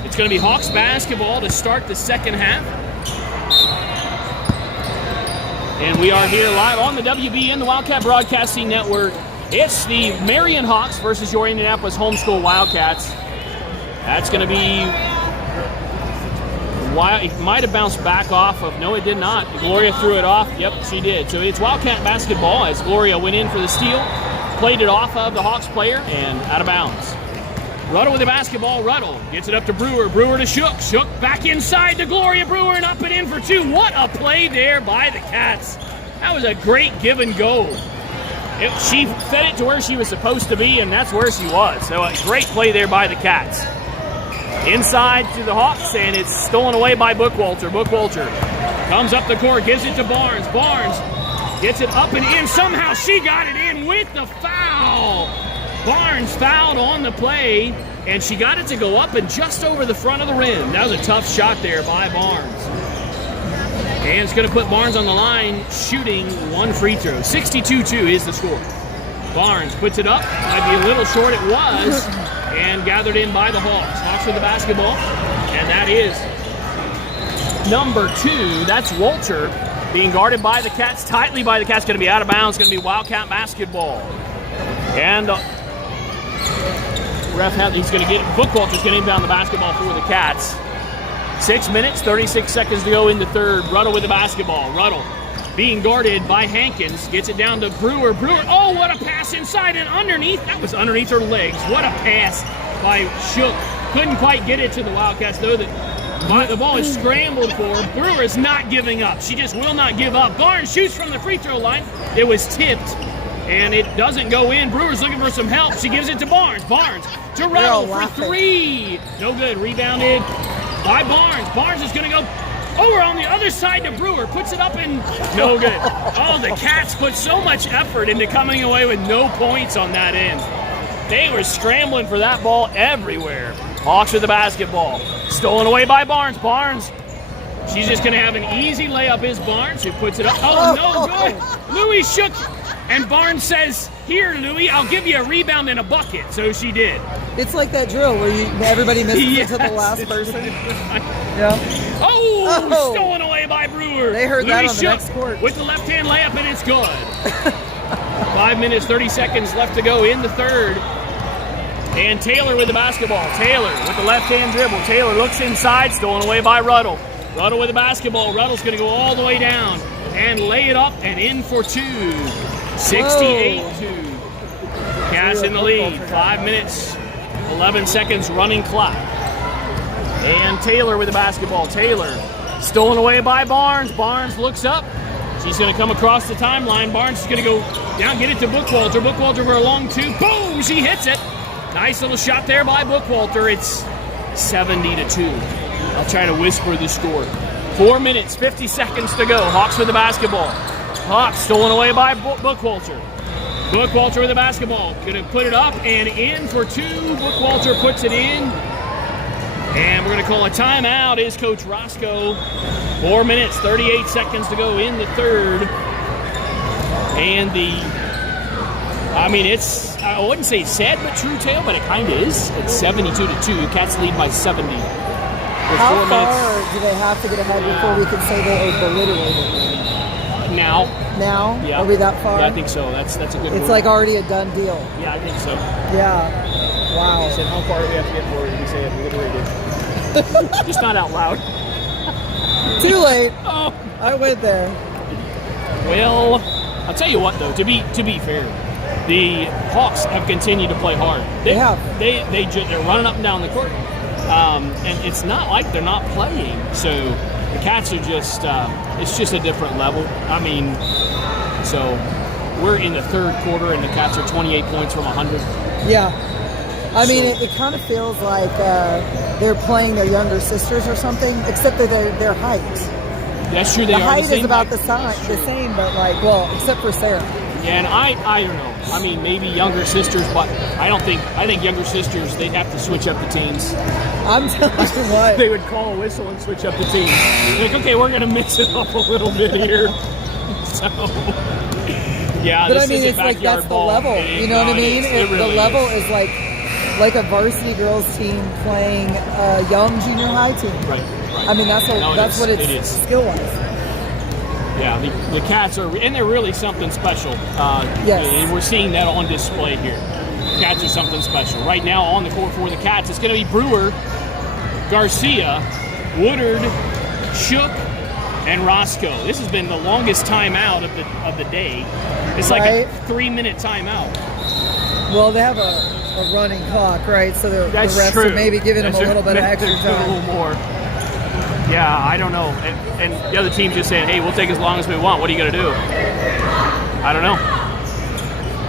It's going to be Hawks basketball to start the second half. And we are here live on the WBN, the Wildcat Broadcasting Network. It's the Marion Hawks versus your Indianapolis Homeschool Wildcats. That's going to be... It might have bounced back off of... No, it did not. Gloria threw it off. Yep, she did. So it's Wildcat basketball as Gloria went in for the steal, played it off of the Hawks player, and out of bounds. Ruddle with the basketball. Ruddle gets it up to Brewer. Brewer to Shook. Shook back inside to Gloria Brewer and up and in for two. What a play there by the Cats. That was a great give and go. She fed it to where she was supposed to be, and that's where she was. So a great play there by the Cats. Inside to the Hawks, and it's stolen away by Bookwalter. Bookwalter comes up the court, gives it to Barnes. Barnes gets it up and in. Somehow she got it in with the foul. Barnes fouled on the play, and she got it to go up and just over the front of the rim. That was a tough shot there by Barnes. And it's going to put Barnes on the line, shooting one free throw. 62-2 is the score. Barnes puts it up. Might be a little short. It was. And gathered in by the Hawks. Hawks with the basketball. And that is number 2. That's Walter being guarded by the Cats, tightly by the Cats. Going to be out of bounds. Going to be Wildcat basketball. And he's going to get, Bookwalter's going to inbound the basketball for the Cats. 6 minutes, 36 seconds to go in the third. Ruddle with the basketball. Ruddle being guarded by Hankins. Gets it down to Brewer. Brewer, oh, what a pass inside and underneath. That was underneath her legs. What a pass by Shook. Couldn't quite get it to the Wildcats, though. The ball is scrambled for. Brewer is not giving up. She just will not give up. Barnes shoots from the free throw line. It was tipped, and it doesn't go in. Brewer's looking for some help. She gives it to Barnes. Barnes to Ruddle for three. No good. Rebounded by Barnes. Barnes is going to go over on the other side to Brewer. Puts it up and no good. Oh, the Cats put so much effort into coming away with no points on that end. They were scrambling for that ball everywhere. Hawks with the basketball. Stolen away by Barnes. Barnes, she's just going to have an easy layup is Barnes, who puts it up. Oh, no good. Louis Shook. And Barnes says, here, Louis, I'll give you a rebound and a bucket. So she did. It's like that drill where everybody misses it to the last person. Yeah. Oh, stolen away by Brewer. They heard Louis that on the Shook next court. With the left-hand layup, and it's good. 5 minutes, 30 seconds left to go in the third. And Taylor with the basketball. Taylor with the left-hand dribble. Taylor looks inside, stolen away by Ruddle. Ruddle with the basketball. Ruddle's going to go all the way down and lay it up and in for two. 68-2. Cats in the lead. 5 minutes, 11 seconds running clock. And Taylor with the basketball. Taylor stolen away by Barnes. Barnes looks up. She's going to come across the timeline. Barnes is going to go down, get it to Bookwalter. Bookwalter for a long two. Boom! She hits it. Nice little shot there by Bookwalter. It's 70-2. I'll try to whisper the score. 4 minutes, 50 seconds to go. Hawks with the basketball. Hawks stolen away by Bookwalter. Bookwalter with the basketball. Going to put it up and in for two. Bookwalter puts it in. And we're going to call a timeout is Coach Roscoe. 4 minutes, 38 seconds to go in the third. And I wouldn't say sad but true tale, but it kind of is. It's 72-2. Cats lead by 70. How far do they have to get ahead before we can say they obliterated? Now? Yeah. Are we that far? Yeah, I think so. That's a good It's word. like already a done deal. Yeah, I think so. Yeah. Wow. He said, how far do we have to get for it? We say obliterated. Just not out loud. Too late. Oh. I went there. Well, I'll tell you what, though. To be fair, the Hawks have continued to play hard. They have. They're running up and down the court, and it's not like they're not playing. So the Cats are just it's just a different level. I mean, so we're in the third quarter, and the Cats are 28 points from 100. Yeah. I mean, it kind of feels like they're playing their younger sisters or something, except that their height. That's true. The height is about the same, but except for Sarah. Yeah, and I don't know. I mean, maybe younger sisters, but I think younger sisters, they'd have to switch up the teams. I'm telling you what. They would call a whistle and switch up the teams. Like, okay, we're going to mix it up a little bit here. So, Yeah, but this I mean, is a it's like backyard that's the ball. level. You know what I mean? It really the level is. is like a varsity girls team playing a young junior high team. Right. I mean, that's what it it's is. skill wise. Yeah, the Cats are, and they're really something special. Yes. And we're seeing that on display here. Cats are something special. Right now on the court for the Cats, it's going to be Brewer, Garcia, Woodard, Shook, and Roscoe. This has been the longest timeout of the day. It's like a 3-minute timeout. Well, they have a running clock, right? So the refs true. are maybe giving them a little bit of extra A time. little more. Yeah, I don't know. And the other team's just saying, hey, we'll take as long as we want. What are you going to do? I don't know.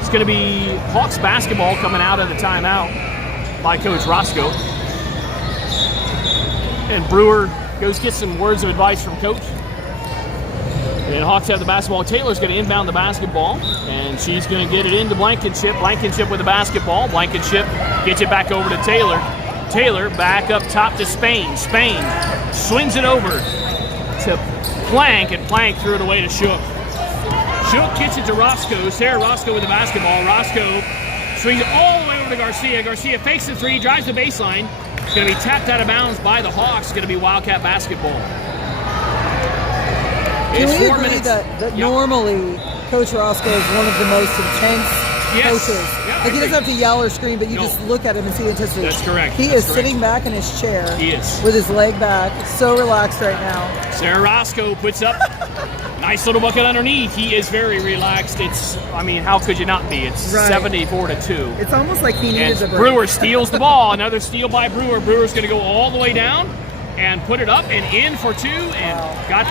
It's going to be Hawks basketball coming out of the timeout by Coach Roscoe. And Brewer goes get some words of advice from Coach. And Hawks have the basketball. Taylor's going to inbound the basketball, and she's going to get it into Blankenship. Blankenship with the basketball. Blankenship gets it back over to Taylor. Taylor back up top to Spain. Spain swings it over to Plank, and Plank threw it away to Shook. Shook gets it to Roscoe. Sarah Roscoe with the basketball. Roscoe swings it all the way over to Garcia. Garcia fakes the three, drives the baseline. It's going to be tapped out of bounds by the Hawks. It's going to be Wildcat basketball. Can we agree that normally Coach Roscoe is one of the most intense coaches? Yeah, like he doesn't have to yell or scream, but you just look at him and see the intensity. That's correct. He is sitting back in his chair. He is. With his leg back, so relaxed right now. Sarah Roscoe puts up nice little bucket underneath. He is very relaxed. How could you not be? It's 74-2. It's almost like he needed the break. Brewer steals the ball. Another steal by Brewer. Brewer's going to go all the way down and put it up and in for two, and got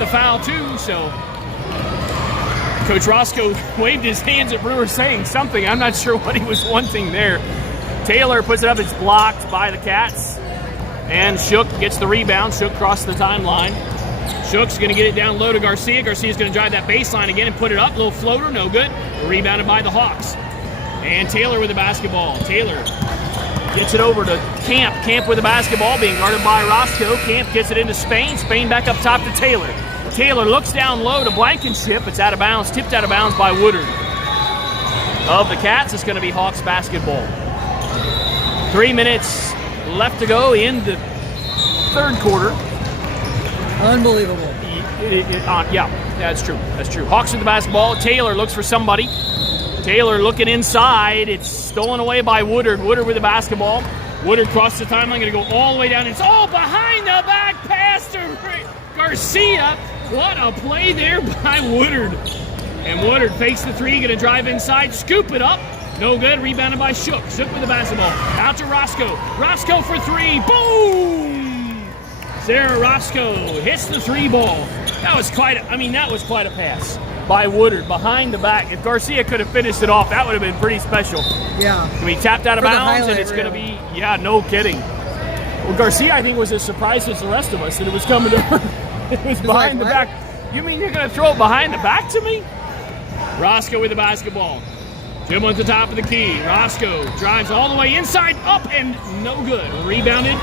the foul too. So Coach Roscoe waved his hands at Brewer saying something. I'm not sure what he was wanting there. Taylor puts it up. It's blocked by the Cats. And Shook gets the rebound. Shook crosses the timeline. Shook's going to get it down low to Garcia. Garcia's going to drive that baseline again and put it up. Little floater, no good. Rebounded by the Hawks. And Taylor with the basketball. Taylor gets it over to Camp. Camp with the basketball, being guarded by Roscoe. Camp gets it into Spain. Spain back up top to Taylor. Taylor looks down low to Blankenship. It's out of bounds, tipped out of bounds by Woodard. Of the Cats, it's going to be Hawks basketball. 3 minutes left to go in the third quarter. Unbelievable. Yeah, that's true. That's true. Hawks with the basketball. Taylor looks for somebody. Taylor looking inside. It's stolen away by Woodard. Woodard with the basketball. Woodard crosses the timeline, going to go all the way down. It's all behind the back pass to Garcia. What a play there by Woodard. And Woodard fakes the three, going to drive inside, scoop it up. No good. Rebounded by Shook. Shook with the basketball. Out to Roscoe. Roscoe for three. Boom! Sarah Roscoe hits the three ball. That was quite a pass by Woodard behind the back. If Garcia could have finished it off, that would have been pretty special. Yeah. Going to be tapped out of bounds, and it's going to be, no kidding. Well, Garcia, I think, was as surprised as the rest of us that it was coming to her. It was behind the back. You mean you're going to throw it behind the back to me? Roscoe with the basketball. Jim at the top of the key. Roscoe drives all the way inside, up, and no good. Rebounded.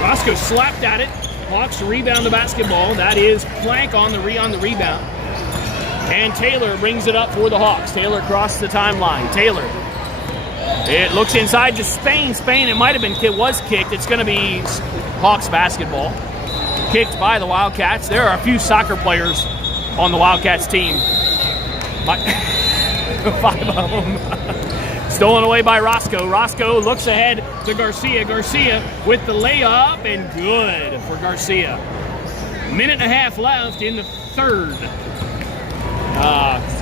Roscoe slapped at it. Hawks rebound the basketball. That is Plank on the rebound. And Taylor brings it up for the Hawks. Taylor crosses the timeline. Taylor. It looks inside to Spain. Spain, it might have been, it was kicked. It's going to be Hawks basketball. Kicked by the Wildcats. There are a few soccer players on the Wildcats team. 5 of them. Stolen away by Roscoe. Roscoe looks ahead to Garcia. Garcia with the layup, and good for Garcia. Minute and a half left in the third.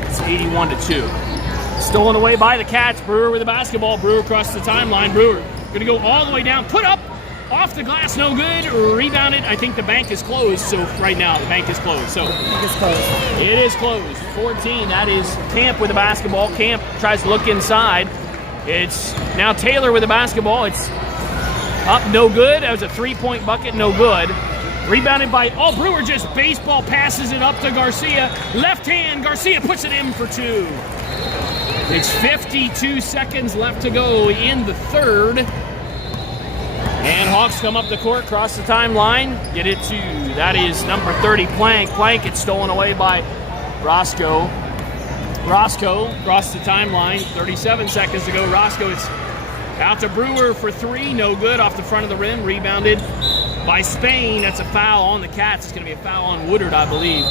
It's 81-2. Stolen away by the Cats. Brewer with the basketball. Brewer across the timeline. Brewer going to go all the way down. Put up. Off the glass, no good. Rebounded. I think the bank is closed. So right now, the bank is closed. So it is closed. 14. That is Camp with the basketball. Camp tries to look inside. It's now Taylor with the basketball. It's up, no good. That was a three-point bucket, no good. Rebounded by, Brewer just baseball passes it up to Garcia. Left hand, Garcia puts it in for two. It's 52 seconds left to go in the third. And Hawks come up the court, cross the timeline, get it to, that is number 30, Plank. Plank, it's stolen away by Roscoe. Roscoe across the timeline. 37 seconds to go. Roscoe is out to Brewer for 3. No good. Off the front of the rim. Rebounded by Spain. That's a foul on the Cats. It's going to be a foul on Woodard, I believe.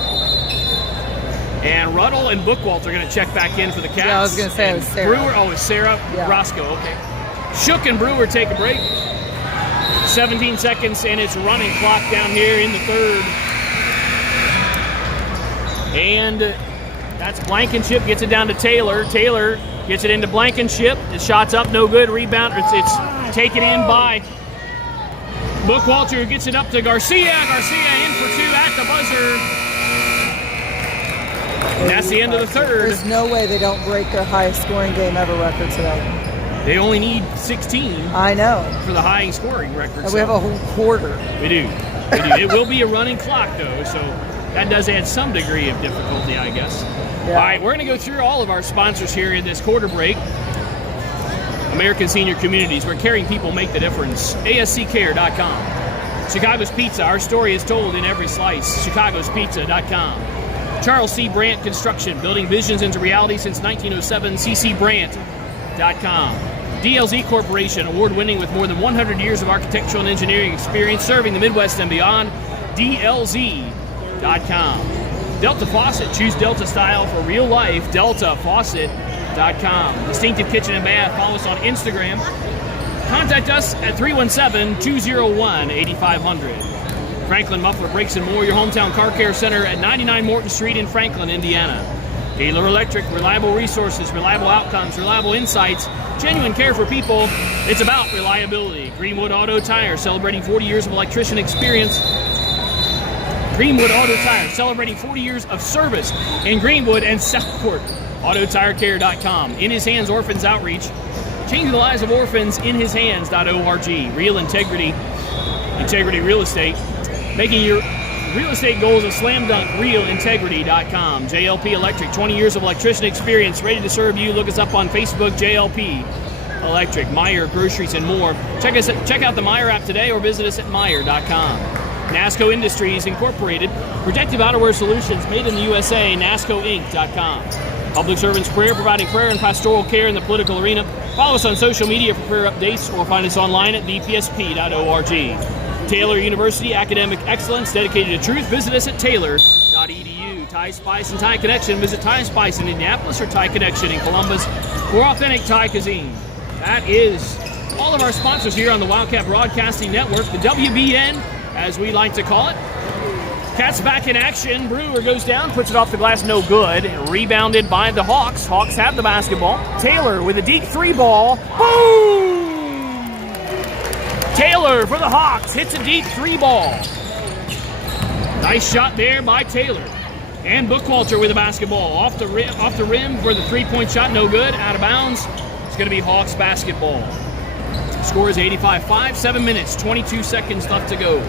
And Ruddle and Bookwalter are going to check back in for the Cats. Yeah, I was going to say it was Sarah. Brewer, it's Sarah. Yeah. Roscoe, okay. Shook and Brewer take a break. 17 seconds, and it's running clock down here in the third. And that's Blankenship. Gets it down to Taylor. Taylor gets it into Blankenship. The shot's up, no good. Rebound. It's taken in by Bookwalter, who gets it up to Garcia. Garcia in for 2 at the buzzer. And that's the end of the third. There's no way they don't break their highest scoring game ever record today. They only need 16 I know. for the high scoring record. And we have a whole quarter. We do. It will be a running clock, though, so that does add some degree of difficulty, I guess. Yeah. All right, we're going to go through all of our sponsors here in this quarter break. American Senior Communities, where caring people make the difference. ASCCare.com. Chicago's Pizza, our story is told in every slice. ChicagosPizza.com. Charles C. Brandt Construction, building visions into reality since 1907. CCBrandt.com. DLZ Corporation, award-winning with more than 100 years of architectural and engineering experience, serving the Midwest and beyond. DLZ.com. Delta Faucet, choose Delta style for real life. DeltaFaucet.com. Distinctive Kitchen and Bath, follow us on Instagram. Contact us at 317-201-8500. Franklin Muffler Brakes and More, your hometown car care center at 99 Morton Street in Franklin, Indiana. Gaylor Electric, reliable resources, reliable outcomes, reliable insights, genuine care for people. It's about reliability. Greenwood Auto Tire, celebrating 40 years of electrician experience. Greenwood Auto Tire, celebrating 40 years of service in Greenwood and Southport. AutoTireCare.com. In His Hands Orphans Outreach. Changing the lives of orphans in his hands.org. Real Integrity. Integrity Real Estate. Making your real estate goals a slam dunk. RealIntegrity.com. JLP Electric, 20 years of electrician experience, ready to serve you. Look us up on Facebook, JLP Electric. Meyer Groceries and More. Check out the Meyer app today or visit us at Meyer.com. NASCO Industries Incorporated, protective outerwear solutions made in the USA. NASCOInc.com. Public Servants Prayer, providing prayer and pastoral care in the political arena. Follow us on social media for prayer updates or find us online at bpsp.org. Taylor University, academic excellence dedicated to truth. Visit us at taylor.edu. Thai Spice and Thai Connection. Visit Thai Spice in Indianapolis or Thai Connection in Columbus for authentic Thai cuisine. That is all of our sponsors here on the Wildcat Broadcasting Network, the WBN, as we like to call it. Cats back in action. Brewer goes down, puts it off the glass, no good. Rebounded by the Hawks. Hawks have the basketball. Taylor with a deep 3 ball. Boom! Taylor for the Hawks hits a deep 3 ball. Nice shot there by Taylor. And Bookwalter with the basketball. Off the rim for the 3-point shot, no good. Out of bounds. It's going to be Hawks basketball. Score is 85-5, 7 minutes, 22 seconds left to go.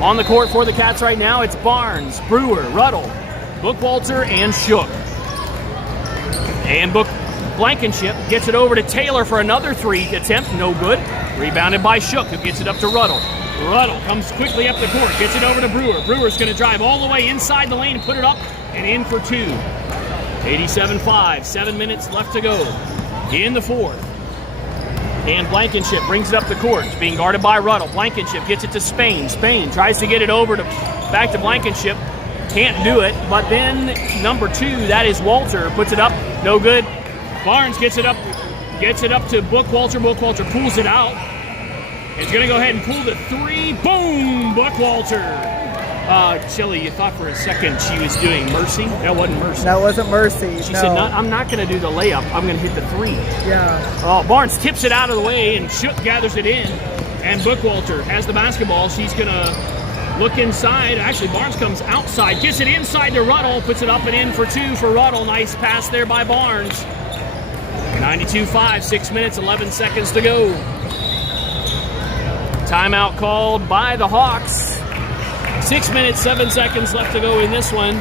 On the court for the Cats right now, it's Barnes, Brewer, Ruddle, Bookwalter, and Shook. And Blankenship gets it over to Taylor for another 3 attempt, no good. Rebounded by Shook, who gets it up to Ruddle. Ruddle comes quickly up the court, gets it over to Brewer. Brewer's going to drive all the way inside the lane and put it up and in for 2. 87-5, 7 minutes left to go in the fourth. And Blankenship brings it up the court. It's being guarded by Ruddle. Blankenship gets it to Spain. Spain tries to get it over back to Blankenship. Can't do it. But then number 2, that is Walter, puts it up. No good. Barnes gets it up to Bookwalter. Bookwalter pulls it out. He's going to go ahead and pull the 3. Boom! Bookwalter. Chili, you thought for a second she was doing Mercy. That wasn't Mercy. That wasn't Mercy. She said, I'm not going to do the layup. I'm going to hit the 3. Yeah. Barnes tips it out of the way, and Shook gathers it in. And Bookwalter has the basketball. She's going to look inside. Actually, Barnes comes outside, gets it inside to Ruddle, puts it up and in for 2 for Ruddle. Nice pass there by Barnes. 92-5, 6 minutes, 11 seconds to go. Timeout called by the Hawks. 6 minutes, 7 seconds left to go in this one.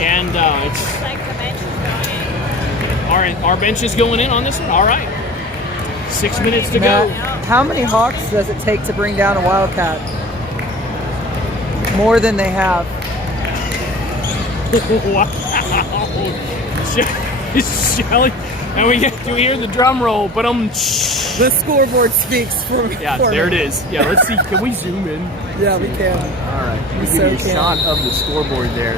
And it's like the bench is going in. Our bench is going in on this one. All right. 6 minutes to go. How many Hawks does it take to bring down a Wildcat? More than they have. Wow. Shelly. And do we hear the drum roll? But the scoreboard speaks for me. Yeah, there it is. Yeah, let's see. Can we zoom in? Yeah, we can. All right. We Give you a shot of the scoreboard there.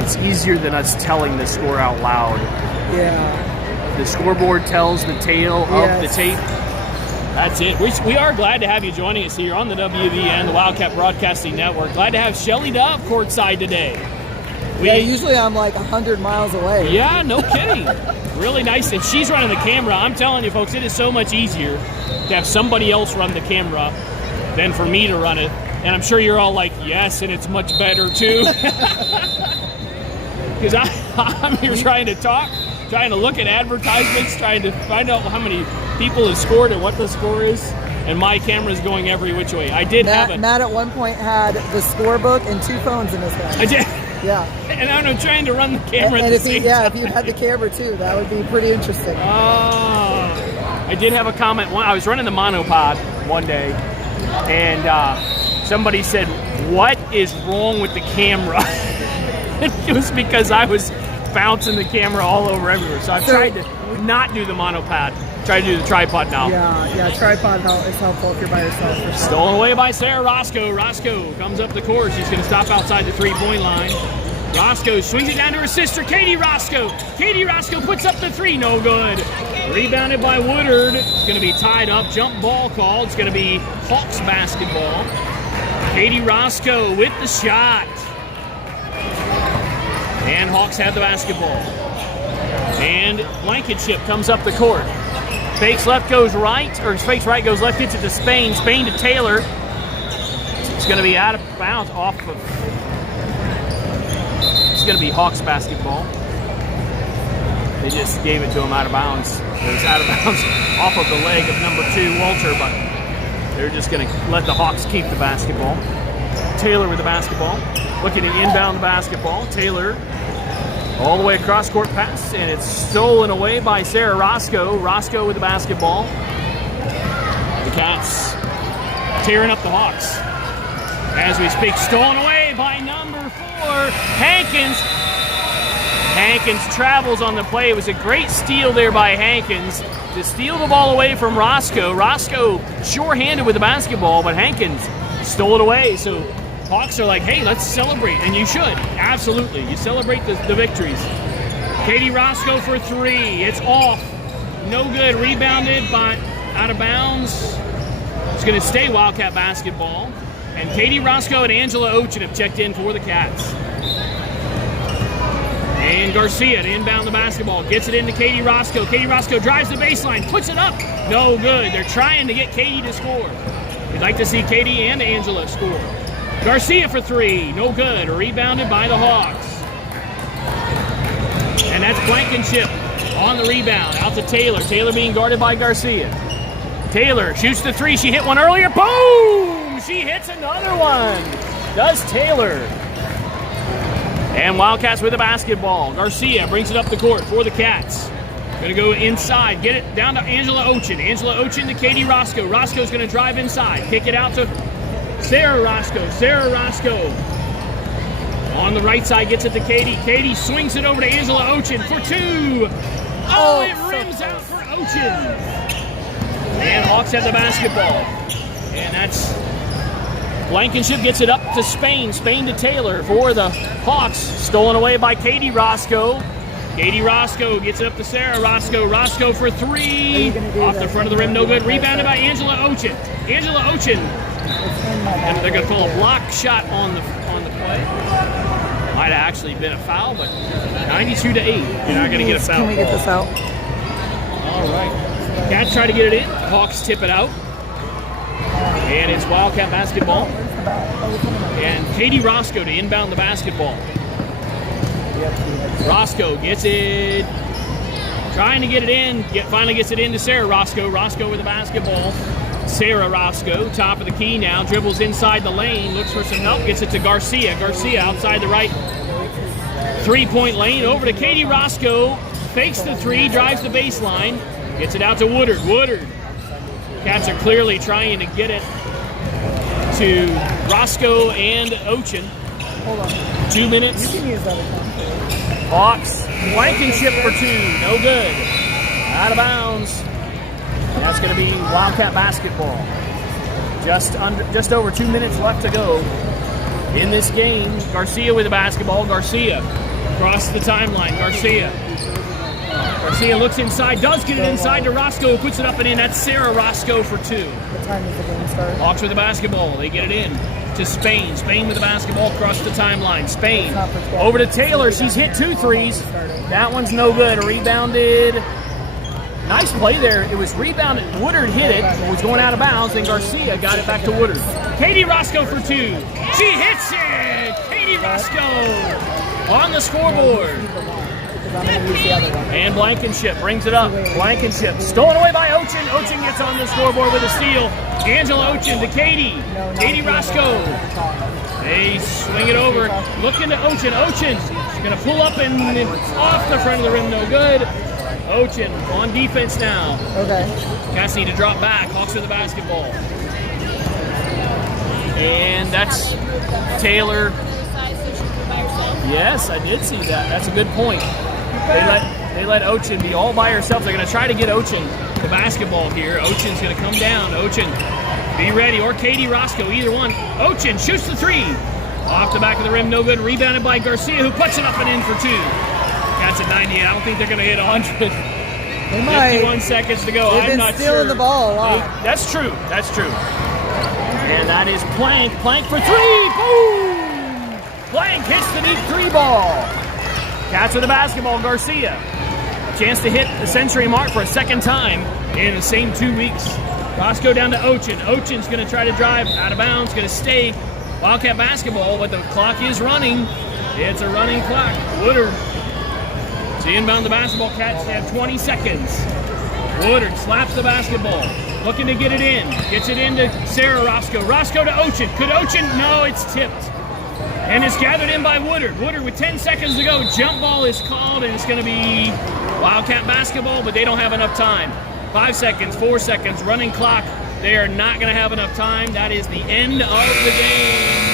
It's easier than us telling the score out loud. Yeah. The scoreboard tells the tale of the tape. That's it. We are glad to have you joining us here on the WVN, the Wildcat Broadcasting Network. Glad to have Shelly Dove courtside today. Usually I'm like 100 miles away. Yeah, no kidding. Really nice. And she's running the camera. I'm telling you, folks, it is so much easier to have somebody else run the camera than for me to run it. And I'm sure you're all like, yes, and it's much better, too. Because I'm here trying to talk, trying to look at advertisements, trying to find out how many people have scored and what the score is. And my camera's going every which way. Matt at one point had the scorebook and 2 phones in his hand. I did. Yeah. And I'm trying to run the camera and at the same time. if you had the camera too, that would be pretty interesting. I did have a comment. I was running the monopod one day, and somebody said, "What is wrong with the camera?" It was because I was bouncing the camera all over everywhere. So I've tried to not do the monopod. Try to do the tripod now. Yeah, tripod is helpful if you're by yourself. For sure. Stolen away by Sarah Roscoe. Roscoe comes up the court. She's going to stop outside the three-point line. Roscoe swings it down to her sister, Katie Roscoe. Katie Roscoe puts up the 3. No good. Rebounded by Woodard. It's going to be tied up. Jump ball called. It's going to be Hawks basketball. Katie Roscoe with the shot. And Hawks have the basketball. And Blankenship comes up the court. Fakes left, goes right, or fakes right, goes left, gets it to Spain. Spain to Taylor. It's going to be out of bounds off of... It's going to be Hawks basketball. They just gave it to him out of bounds. It was out of bounds off of the leg of number 2, Walter, but they're just going to let the Hawks keep the basketball. Taylor with the basketball. Looking to inbound the basketball. Taylor all the way across court pass, and it's stolen away by Sarah Roscoe. Roscoe with the basketball. The Cats tearing up the Hawks. As we speak, stolen away by number 4, Hankins. Hankins travels on the play. It was a great steal there by Hankins to steal the ball away from Roscoe. Roscoe sure-handed with the basketball, but Hankins stole it away. So Hawks are like, hey, let's celebrate. And you should. Absolutely. You celebrate the victories. Katie Roscoe for 3. It's off. No good. Rebounded, but out of bounds. It's going to stay Wildcat basketball. And Katie Roscoe and Angela Ochin have checked in for the Cats. And Garcia to inbound the basketball. Gets it into Katie Roscoe. Katie Roscoe drives the baseline. Puts it up. No good. They're trying to get Katie to score. You'd like to see Katie and Angela score. Garcia for 3. No good. Rebounded by the Hawks. And that's Blankenship on the rebound. Out to Taylor. Taylor being guarded by Garcia. Taylor shoots the 3. She hit one earlier. Boom! She hits another one. Does Taylor. And Wildcats with the basketball. Garcia brings it up the court for the Cats. Going to go inside. Get it down to Angela Ochin. Angela Ochin to Katie Roscoe. Roscoe's going to drive inside. Kick it out to Sarah Roscoe. Sarah Roscoe on the right side gets it to Katie. Katie swings it over to Angela Ochin for 2. Oh, it rims out for Ochin. And Hawks have the basketball. And that's Blankenship gets it up to Spain. Spain to Taylor for the Hawks. Stolen away by Katie Roscoe. Katie Roscoe gets it up to Sarah Roscoe. Roscoe for 3. Off the front of the rim, no good. Rebounded by Angela Ochin. Angela Ochin. And they're going to call a block shot on the play. Might have actually been a foul, but 92-8. You're not going to get a foul. Can we get this out? All right. Cats try to get it in. Hawks tip it out. And it's Wildcat basketball. And Katie Roscoe to inbound the basketball. Roscoe gets it. Trying to get it in. Finally gets it into Sarah Roscoe. Roscoe with the basketball. Sarah Roscoe, top of the key now. Dribbles inside the lane. Looks for some help. Gets it to Garcia. Garcia outside the right three-point lane. Over to Katie Roscoe. Fakes the 3. Drives the baseline. Gets it out to Woodard. Woodard. Cats are clearly trying to get it to Roscoe and Ochin. Hold on. 2 minutes. You can use that account. Hawks, Blankenship for 2. No good. Out of bounds. And that's going to be Wildcat basketball. Just over 2 minutes left to go in this game. Garcia with the basketball. Garcia across the timeline. Garcia looks inside, does get it inside to Roscoe, who puts it up and in. That's Sarah Roscoe for 2. What time does the game start? Hawks with the basketball. They get it in to Spain. Spain with the basketball across the timeline. Spain over to Taylor. She's hit 2 threes. That one's no good. Rebounded. Nice play there. It was rebounded. Woodard hit it. It was going out of bounds, and Garcia got it back to Woodard. Katie Roscoe for 2. She hits it. Katie Roscoe on the scoreboard. And Blankenship brings it up. Blankenship stolen away by Ochin. Ochin gets on the scoreboard with a steal. Angela Ochin to Katie. Katie Roscoe. They swing it over. Looking to Ochin. Ochin's going to pull up and off the front of the rim. No good. Ochin on defense now. Okay. Cassidy to drop back. Hawks with the basketball. And that's Taylor. Yes, I did see that. That's a good point. They let Ochin be all by herself. They're going to try to get Ochin the basketball here. Ochin's going to come down. Ochin, be ready. Or Katie Roscoe, either one. Ochin shoots the 3. Off the back of the rim, no good. Rebounded by Garcia, who puts it up and in for 2. Cats at 98. I don't think they're going to hit 100. They might. 51 seconds to go. They've I'm not been stealing sure. the ball a lot. That's true. That's true. And that is Plank. Plank for 3. Boom! Plank hits the deep 3 ball. Cats with the basketball. Garcia. A chance to hit the century mark for a second time in the same 2 weeks. Roscoe down to Ochin. Ochin's going to try to drive out of bounds. Going to stay Wildcat basketball, but the clock is running. It's a running clock. Woodard to inbound the basketball. Cats have 20 seconds. Woodard slaps the basketball. Looking to get it in. Gets it into Sarah Roscoe. Roscoe to Ochin. Could Ochin? No, it's tipped. And it's gathered in by Woodard. Woodard with 10 seconds to go. Jump ball is called, and it's going to be Wildcat basketball, but they don't have enough time. 5 seconds, 4 seconds, running clock. They are not going to have enough time. That is the end of the game.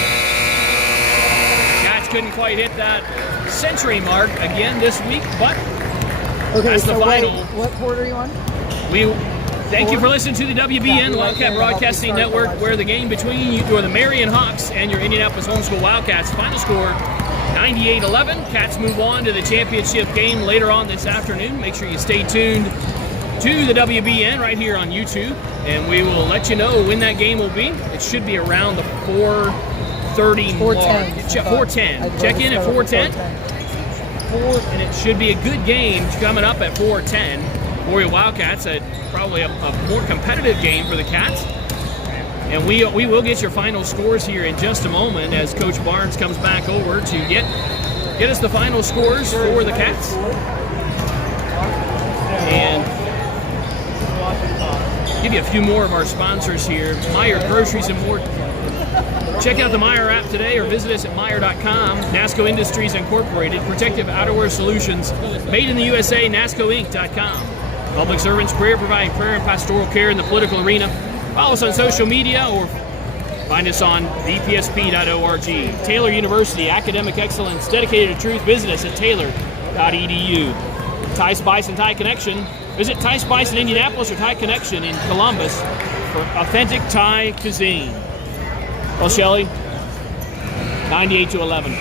Cats couldn't quite hit that century mark again this week, but that's the final. What quarter are you on? Thank you for listening to the WBN Wildcat Broadcasting Network, where the game between you, or the Marion Hawks and your Indianapolis Homeschool Wildcats, final score 98-11. Cats move on to the championship game later on this afternoon. Make sure you stay tuned to the WBN right here on YouTube, and we will let you know when that game will be. It should be around the 4:30 mark. 4:10. Check in at 4:10. And it should be a good game coming up at 4:10. For your Wildcats, probably a more competitive game for the Cats. And we will get your final scores here in just a moment as Coach Barnes comes back over to get us the final scores for the Cats. And give you a few more of our sponsors here. Meyer Groceries and More. Check out the Meyer app today or visit us at Meyer.com. NASCO Industries Incorporated, Protective Outerwear Solutions, made in the USA, NASCOInc.com. Public servants career, providing prayer and pastoral care in the political arena. Follow us on social media or find us on bpsp.org. Taylor University, academic excellence, dedicated to truth. Visit us at taylor.edu. Thai Spice and Thai Connection. Visit Thai Spice in Indianapolis or Thai Connection in Columbus for authentic Thai cuisine. Well, Shelley, 98-11.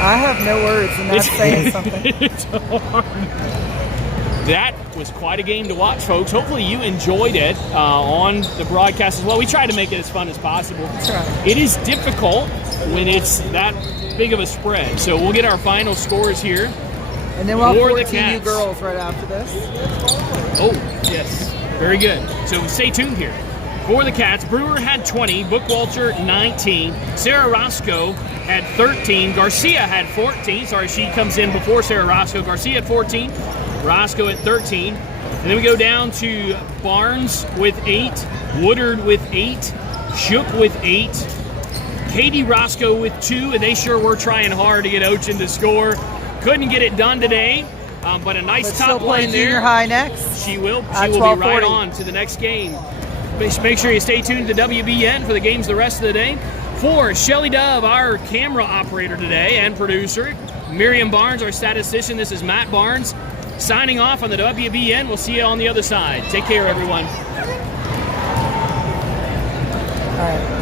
I have no words, and that's saying something. It's hard. That was quite a game to watch, folks. Hopefully you enjoyed it on the broadcast as well. We try to make it as fun as possible. That's right. It is difficult when it's that big of a spread. So we'll get our final scores here. And then we'll have for the 14 new Cats. girls right after this. Oh, yes. Very good. So stay tuned here. For the Cats, Brewer had 20, Bookwalter 19, Sarah Roscoe had 13, Garcia had 14. Sorry, she comes in before Sarah Roscoe. Garcia had 14, Roscoe at 13. And then we go down to Barnes with 8, Woodard with 8, Shook with 8, Katie Roscoe with 2, and they sure were trying hard to get Ochin to score. Couldn't get it done today, but a nice top line there. Junior high next. She will be 12:40. right on to the next game. Make sure you stay tuned to WBN for the games the rest of the day. For Shelly Dove, our camera operator today and producer, Marion Barnes, our statistician, this is Matt Barnes signing off on the WBN. We'll see you on the other side. Take care, everyone. All right.